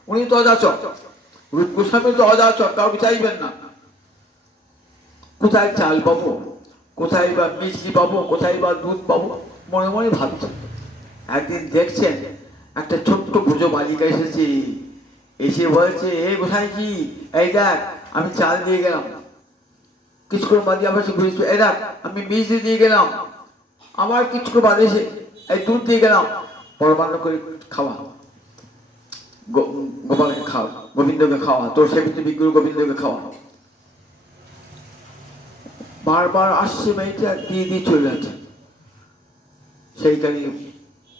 উনি তো অযাচক, রূপ গোস্বামী তো অযাচক, কাউকে চাইবেন না। কোথায় চাল পাবো, কোথায় বা মিষ্টি পাবো, কোথায় বা দুধ পাবো, মনে মনে ভাবছেন। একদিন দেখছেন একটা ছোট্ট ভুজো বালিকা এসেছে, এসে বলছে এ কোথায় কি, এই দেখ আমি চাল দিয়ে গেলাম। কিছুক্ষণ বাদে আবার সে ঘুরেছে, এই দেখ আমি মিষ্টি দিয়ে গেলাম। আবার কিছুক্ষণ বাদে এসে এই দুধ দিয়ে গেলাম, পরমান্ন করে খাওয়া, গোপালকে খাওয়া, গোবিন্দকে খাওয়া, তোর সেবিত বিগ্রহ গোবিন্দকে খাওয়া। বারবার আসছে মেয়েটা, দিয়ে দিয়ে চলে যাচ্ছে। সেইখানে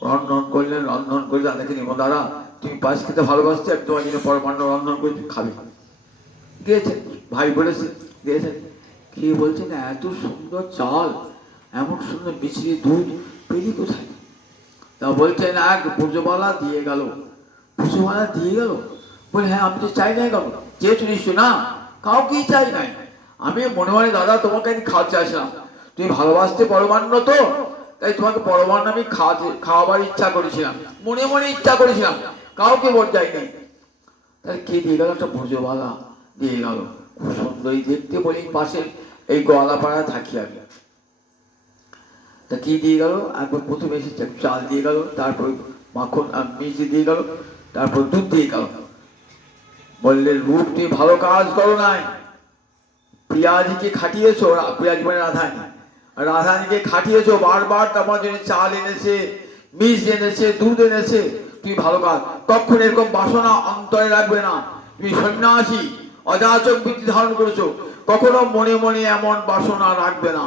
রন্ধন করলেন, রন্ধন করে দাদাকে নিব, দাদা তুমি পায়েস খেতে ভালোবাসতে, এক তোমার জন্য পরমান্ন রন্ধন করে খাবে। দিয়েছেন, ভাই বলেছে দিয়েছেন। খেয়ে বলছেন এত সুন্দর চাল, এমন সুন্দর মিছরি দুধ পেলি কোথায়? তা বলছেন এক পুজোবালা দিয়ে গেল। পুজোবালা দিয়ে গেল? বলে হ্যাঁ, আমি তো চাই নাই গেল, যেহেতু নিশ্চয় না, কাউকেই চাই নাই। আমি মনে মনে দাদা তোমাকে আমি খাওয়াতে চাইছিলাম, তুমি ভালোবাসতে পরমান্ন তো, তাই তোমাকে পরমান্ন আমি খাওয়াবার ইচ্ছা করেছিলাম, মনে মনে ইচ্ছা করেছিলাম, কাউকে বল যাই নাই। তাহলে কে দিয়ে গেল? একটা ভোজবালা দিয়ে গেল, খুব সুন্দরী দেখতে। বলি পাশে এই গোয়ালাপাড়ায় থাকি আমি। তা কি দিয়ে গেল? একবার প্রথমে এসে চাল দিয়ে গেল, তারপর মাখন আর মিষ্টি দিয়ে গেল, তারপর দুধ দিয়ে গেল। বললেন রূপ তুমি ভালো কাজ করো নাই, প্রিয়াজিকে খাটিয়েছো, প্রিয়াজি মানে রাধানী, রাধানীকে খাটিয়েছো, বারবার তোমার জন্য চাল এনেছে, মিষ্টি এনেছে, দুধ এনেছে, তুমি ভালো কাজ। কখন এরকম বাসনা অন্তরে রাখবে না। তুমি সন্ন্যাসী, অযাচক বৃত্তি ধারণ করেছো, কখনো মনে মনে এমন বাসনা রাখবে না।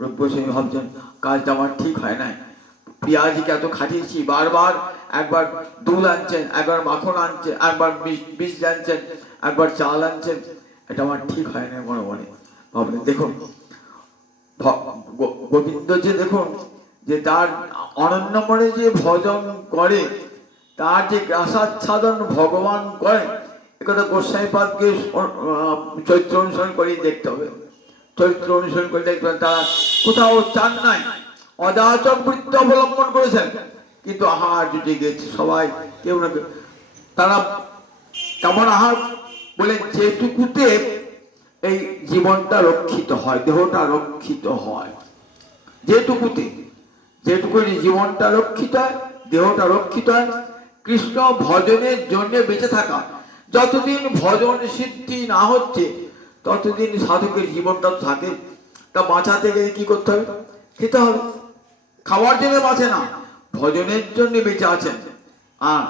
রূপ গোস্বামী ভাবছেন কাজটা আমার ঠিক হয় নাই, প্রিয়াজিকে এত খাটিয়েছি, বারবার একবার দুধ আনছেন, একবার মাখন আনছেন, একবার বিষ আনছেন, একবার চাল আনছেন, এটা আমার ঠিক হয় না। মনে মনে ভাবলেন দেখুন গোবিন্দ যে দেখুন যে তার অনন্য মনে যে ভজন করে, তার যে আসাচ্ছাদন ভগবান করেন, একথা গোস্বামীপাদকে চরিত্র অনুসরণ করেই দেখতে হবে। চরিত্র অনুসরণ করে দেখতে হবে তারা কোথাও চান নাই, অযাচক বৃত্তি অবলম্বন করেছেন, কিন্তু আহার জুটে গেছে সবাই কেউ না কেউ। তারা কেমন আহার বলে, যেটুকুতে এই জীবনটা রক্ষিত হয়, দেহটা রক্ষিত হয়, যেটুকুতে যেটুকু জীবনটা রক্ষিত হয়, দেহটা রক্ষিত হয়, কৃষ্ণ ভজনের জন্য বেঁচে থাকা। যতদিন ভজন সিদ্ধি না হচ্ছে ততদিন সাধকের জীবনটা থাকে। তা বাঁচাতে গেলে কি করতে হবে? খেতে হবে। খাওয়ার জন্য বাঁচে না, ভজনের জন্য বেঁচে আছেন। আর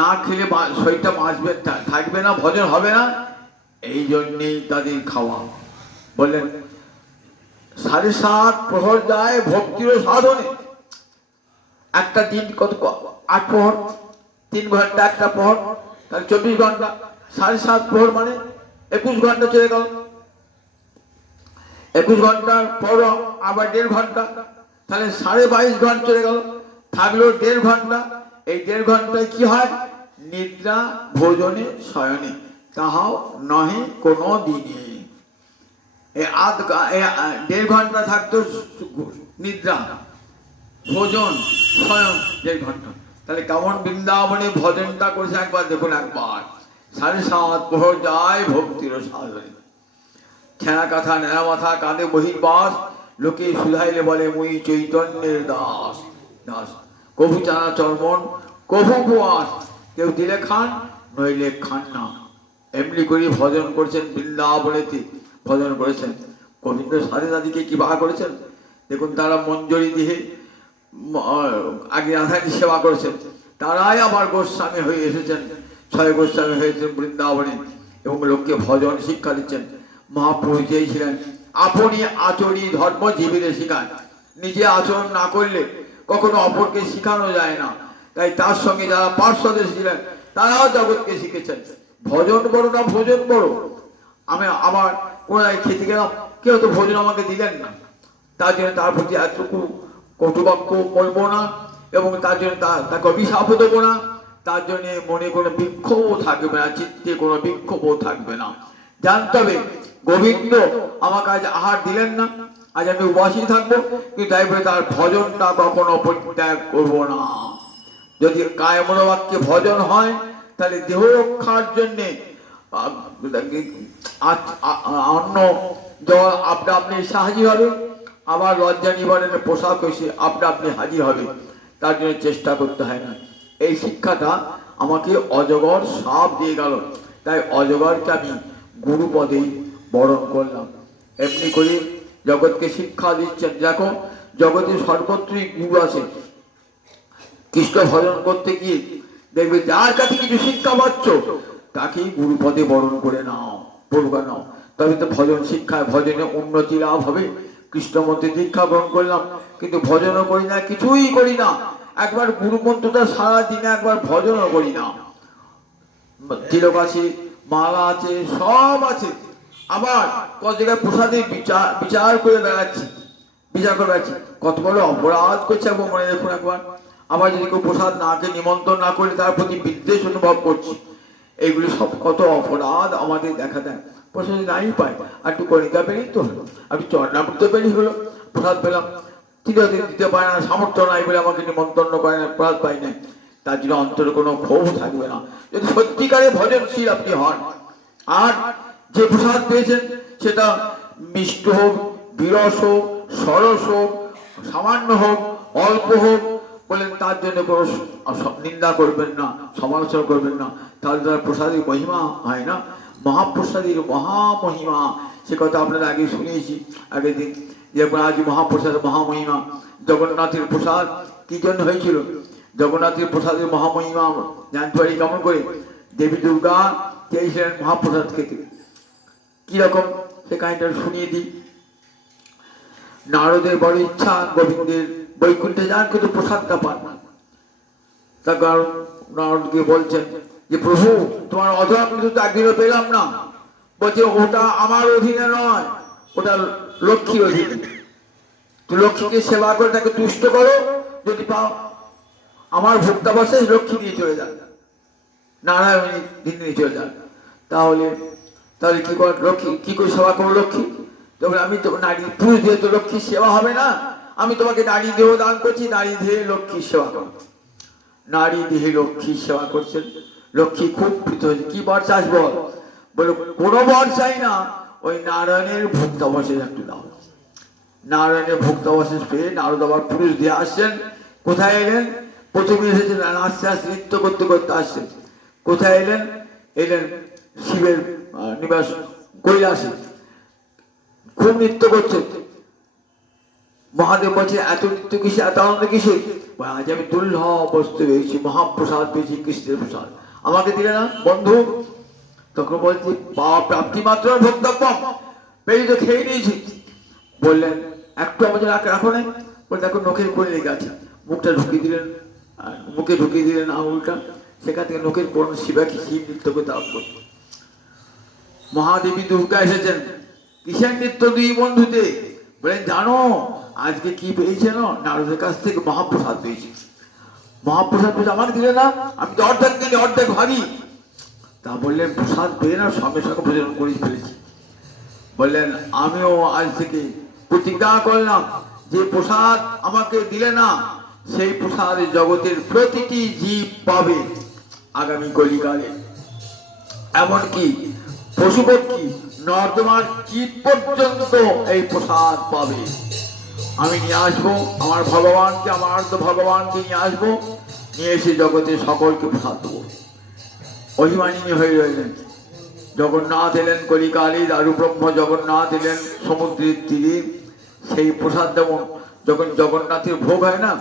না খেলে শরীরটা বাঁচবে, থাকবে না, ভজন হবে না। এই জন্যেই তাদের খাওয়া। বললেন 7.5 প্রহর যায় ভক্তির সাধনে। একটা দিন কত? 8 প্রহর, 3 ঘন্টা একটা প্রহর, তাহলে 24 ঘন্টা। 7.5 প্রহর মানে 21 ঘন্টা চলে গেল। 21 ঘন্টার পর আবার 1.5 ঘন্টা, তাহলে 22.5 ঘন্টা চলে গেল। থাকলো 1.5 ঘন্টা। এই 1.5 ঘন্টায় কি হয়? নিদ্রা, ভোজনে, শয়নে, তাহাও নহে কোনো দিনে। 1.5 ঘন্টা থাকতো নিদ্রা, ভোজন, শয়ন 1.5 ঘন্টা। তাহলে কেমন বৃন্দাবনে ভজনটা করেছে একবার দেখুন। একবার 7.5 প্রহর যায় ভক্তির সাধনে। ছেঁড়া কাঁথা নেড়া মাথা কাঁধে বহির্বাস, লোকে সুধাইলে বলে মুই চৈতন্যের দাস। দাস কভু চানা চর্মন, কভু উপবাস, কেউ দিলে খান, নইলে খান না। এমনি করে ভজন করেছেন বৃন্দাবনেতে, ভজন করেছেন। গোবিন্দ সাথে তাদেরকে কি বাহা করেছেন দেখুন। তারা মঞ্জরি দিয়ে আগে রাধাকে সেবা করেছেন, তারাই আবার গোস্বামী হয়ে এসেছেন, 6 গোস্বামী হয়েছেন বৃন্দাবনে, এবং লোককে ভজন শিক্ষা দিচ্ছেন। মহাপ্রভু চেয়েছিলেন আপনি আচরি ধর্ম জীবীরে শিখান। নিজে আচরণ না করলে কখনো অপরকে শিখানো যায় না। তাই তার সঙ্গে যারা পার্শ্বদ এসেছিলেন তারাও জগৎকে শিখেছেন ভজন বড় না ভোজন বড়। আমি আবার কোনায় খেতে গেলাম, কেউ তো ভোজন আমাকে দিলেন না, তার জন্য তার প্রতি এতটুকু কটুবাক্য বলবো না, এবং তার জন্য তাকে অভিশাপ দেবো না। তার জন্য মনে কোনো বিক্ষোভও থাকবে না, চিত্তে কোনো বিক্ষোভও থাকবে না। জানতে হবে গোবিন্দ আমাকে আজ আহার দিলেন না, আজ আমি উপাসী থাকবো, কিন্তু তাই বলে তার ভজনটা কখনো পরিত্যাগ করবো না। যদি কায় মনোবাক্যে ভজন হয় তাহলে দেহ রক্ষার জন্যে অন্ন জল আপনা আপনি সাহায্য হবে, আবার লজ্জা নিবারণের পোশাক এসে আপনা আপনি হাজির হবে। তার জন্য চেষ্টা করতে হয় না। এই শিক্ষাটা আমাকে অজগর সাপ দিয়ে গেল, তাই অজগরকে আমি গুরুপদেই বরণ করলাম। এমনি করে জগৎকে শিক্ষা দিচ্ছেন। দেখো জগতে সর্বত্রই গুরু আছে। কৃষ্ণ ভজন করতে গিয়ে দেখবে যার কাছে কিছু শিক্ষা পাচ্ছ তাকেই গুরুপদে বরণ করে নাও, পড়ুকা নাও, তবে তো ভজন শিক্ষায় ভজনে উন্নতি লাভ হবে। কৃষ্ণমন্ত্রে দীক্ষা গ্রহণ করলাম, কিন্তু ভজনও করি না, কিছুই করি না। একবার গুরুমন্ত্রটা সারা দিনে একবার ভজনও করি না। তিলক আছে, মালা আছে, সব আছে, আবার কত জায়গায় প্রসাদের বিচার করে বেড়াচ্ছি, বিচার করে বেড়াচ্ছি। কত বড় অপরাধ করছে একবার মনে দেখুন একবার। আবার যদি কেউ প্রসাদ না খেয়ে নিমন্ত্রণ না করলে তার প্রতি বিদ্বেষ অনুভব করছি। এইগুলি সব কত অপরাধ আমাদের দেখা দেয়। প্রসাদ নাই পাই, আর একটু কণিকা পেলেই তো হলো, একটু চরণামৃত পেলেই হলো, প্রসাদ পেলাম। তিনি দিতে পারে না, সামর্থ্য নাই বলে আমাকে নিমন্ত্রণ করে না, প্রসাদ পাই নাই। তার জন্য অন্তরে কোনো ক্ষোভ থাকবে না, যদি সত্যিকারে ভজনশীল আপনি হন। আর যে প্রসাদ পেয়েছেন সেটা মিষ্ট হোক, বিরস হোক, সরস হোক, সামান্য হোক, অল্প হোক, বলেন তার জন্য কোনো নিন্দা করবেন না, সমালোচনা করবেন না, তাহলে তার প্রসাদের মহিমা হয় না। মহাপ্রসাদের মহামহিমা, সে কথা আপনারা আগে শুনিয়েছি আগের দিন, যে আজ মহাপ্রসাদ মহামহিমা। জগন্নাথের প্রসাদ কি জন্য হয়েছিল? জগন্নাথের প্রসাদের মহামহিমা জানতে পারি কেমন করে? দেবী দুর্গা চেয়েছিলেন মহাপ্রসাদ খেতে। কিরকম সে কাহিনীটা শুনিয়ে দিই। নারদের বড় ইচ্ছা গোবিন্দের বৈকুণ্ঠে যান, কিন্তু প্রসাদটা পান না। তার কারণ নারদকে বলছেন যে প্রভু তোমার অধরা কিন্তু একদিনও পেলাম না। বলছে ওটা আমার অধীনে নয়, ওটা লক্ষ্মীর অধীনে। তুমি লক্ষ্মীকে সেবা করে তাকে তুষ্ট করো, যদি পাও আমার ভোক্তাবাসে লক্ষ্মী দিয়ে চলে যান। নারায়ণী দিনে চলে যান। তাহলে তাহলে কি করে লক্ষ্মী, কি করে সেবা করবো লক্ষ্মী? তবে আমি তো নারী, পুরুষ দিয়ে তো লক্ষ্মীর সেবা হবে না। আমি তোমাকে নারী দেহ দান করছি, নারী দেহে লক্ষ্মীর সেবা করো। নারী দেহে লক্ষ্মীর সেবা করছেন। লক্ষ্মী খুব প্রীত হয়েছে। কি বর চাস বল? বলে কোনো বর চাই না, ওই নারায়ণের ভক্তাবশেষ একটু দাও। নারায়ণের ভক্তাবশেষ পেয়ে নারদ আবার পুরুষ দিয়ে আসছেন। কোথায় এলেন? প্রথমে এসেছেন আস্তে আস্তে নৃত্য করতে করতে আসছেন। কোথায় এলেন? এলেন শিবের নিবাস কৈলাসে। খুব নৃত্য করছেন। মহাদেব বলছে এত নৃত্য কিসে, এত আনন্দ কিসে? আজ আমি দুর্লভ বস্তু পেয়েছি, মহাপ্রসাদ পেয়েছি, কৃষ্ণের প্রসাদ, আমাকে দিলে না বন্ধু? তখন বলছি বাবা প্রাপ্তি মাত্র ভক্তব্যম, পেয়ে তো খেয়ে নিয়েছি। বললেন একটু আমাদের রাখো না। বলে দেখো নখের কোণে লেগে আছে। মুখটা ঢুকিয়ে দিলেন, মুখে ঢুকিয়ে দিলেন আঙুলটা, সেখান থেকে নখের কোণ শিবাকে শিব নৃত্য করতে আরম্ভ করল। মহাদেবী দুর্গা এসেছেন। কিসের নৃত্য দুই বন্ধুতে? বলেন জানো আজকে কি পেয়েছে? নারদের কাছ থেকে মহাপ্রসাদ পেয়েছি। মহাপ্রসাদ পেয়েছে, আমাকে দিলে না? আমি তো অর্ধেক দিলে অর্ধেক ভাগি। তা বললেন প্রসাদ পেয়ে না সঙ্গে সঙ্গে ভোজন করে ফেলেছি। বললেন আমিও আজ থেকে প্রতিজ্ঞা করলাম যে প্রসাদ আমাকে দিলে না, সেই প্রসাদ জগতের প্রতিটি জীব পাবে আগামী কলিকালে। এমনকি পশু পক্ষী নর্দমার কীট পর্যন্ত এই প্রসাদ পাবে। আমি নিয়ে আসবো আমার ভগবানকে, আমার তো ভগবানকে নিয়ে আসবো, নিয়ে এসে জগতের সকলকে প্রসাদ দেবো। অভিমানিনী হয়ে রইলেন। জগন্নাথ এলেন কলিকালে, দারু ব্রহ্ম জগন্নাথ এলেন সমুদ্রের তীরে। সেই প্রসাদ যেমন যখন জগন্নাথের ভোগ হয় না,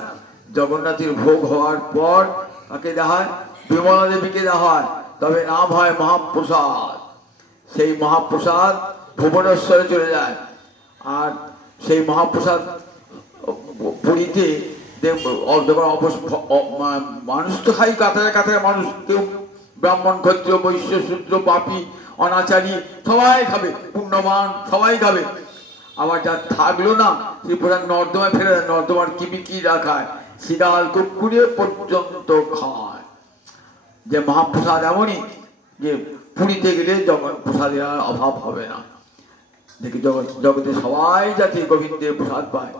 জগন্নাথের ভোগ হওয়ার পর তাকে দেওয়া হয়, বিমলা দেবীকে দেওয়া হয়, তবে নাম হয় মহাপ্রসাদ। সেই মহাপ্রসাদ ভুবনেশ্বরে চলে যায়। আর সেই মহাপ্রসাদ পুরীতে মানুষ তো খাই, কাতারে কাতারে মানুষ, কেউ ব্রাহ্মণ ক্ষত্রিয় বৈশ্য শূদ্র পাপী অনাচারী সবাই খাবে, পুণ্যবান সবাই খাবে। আবার যা থাকলো না সেই প্রধান নর্দমায় ফেলে দেয়, নর্দমার কিমিকি রাখায়, শিগাল কুকুরে পর্যন্ত খায়। যে মহাপ্রসাদ এমনই যে পুরীতে গেলে জগৎ প্রসাদের আর অভাব হবে না। দেখি জগতে সবাই যাতে গোবিন্দের প্রসাদ পায়।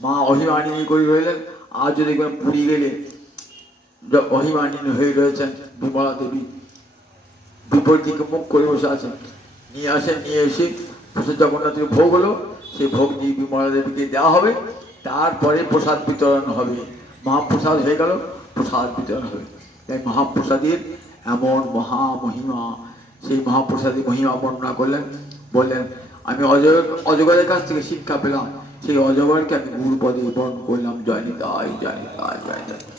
মা অভিমানিনী করে রইলেন। আজ দেখবেন পুরী গেলে অভিমানিনী হয়ে রয়েছেন বিমলা দেবী, বিপরীত দিকে মুখ করে বসে আছেন। নিয়ে আসেন, নিয়ে এসে জগন্নাথের ভোগ হলো, সেই ভোগ নিয়ে বিমলা দেবীকে দেওয়া হবে। তারপরে প্রসাদ বিতরণ হবে। মহাপ্রসাদ হয়ে গেল, প্রসাদ বিতরণ হবে। তাই মহাপ্রসাদের এমন মহামহিমা। সেই মহাপ্রসাদের মহিমা বর্ণনা করলেন। বললেন আমি অজগরের কাছ থেকে শিক্ষা পেলাম, সেই অজগরকে আমি গুরুপদে বরণ করলাম। জয় নিতাই, জয় নিতাই, জয় নিতাই।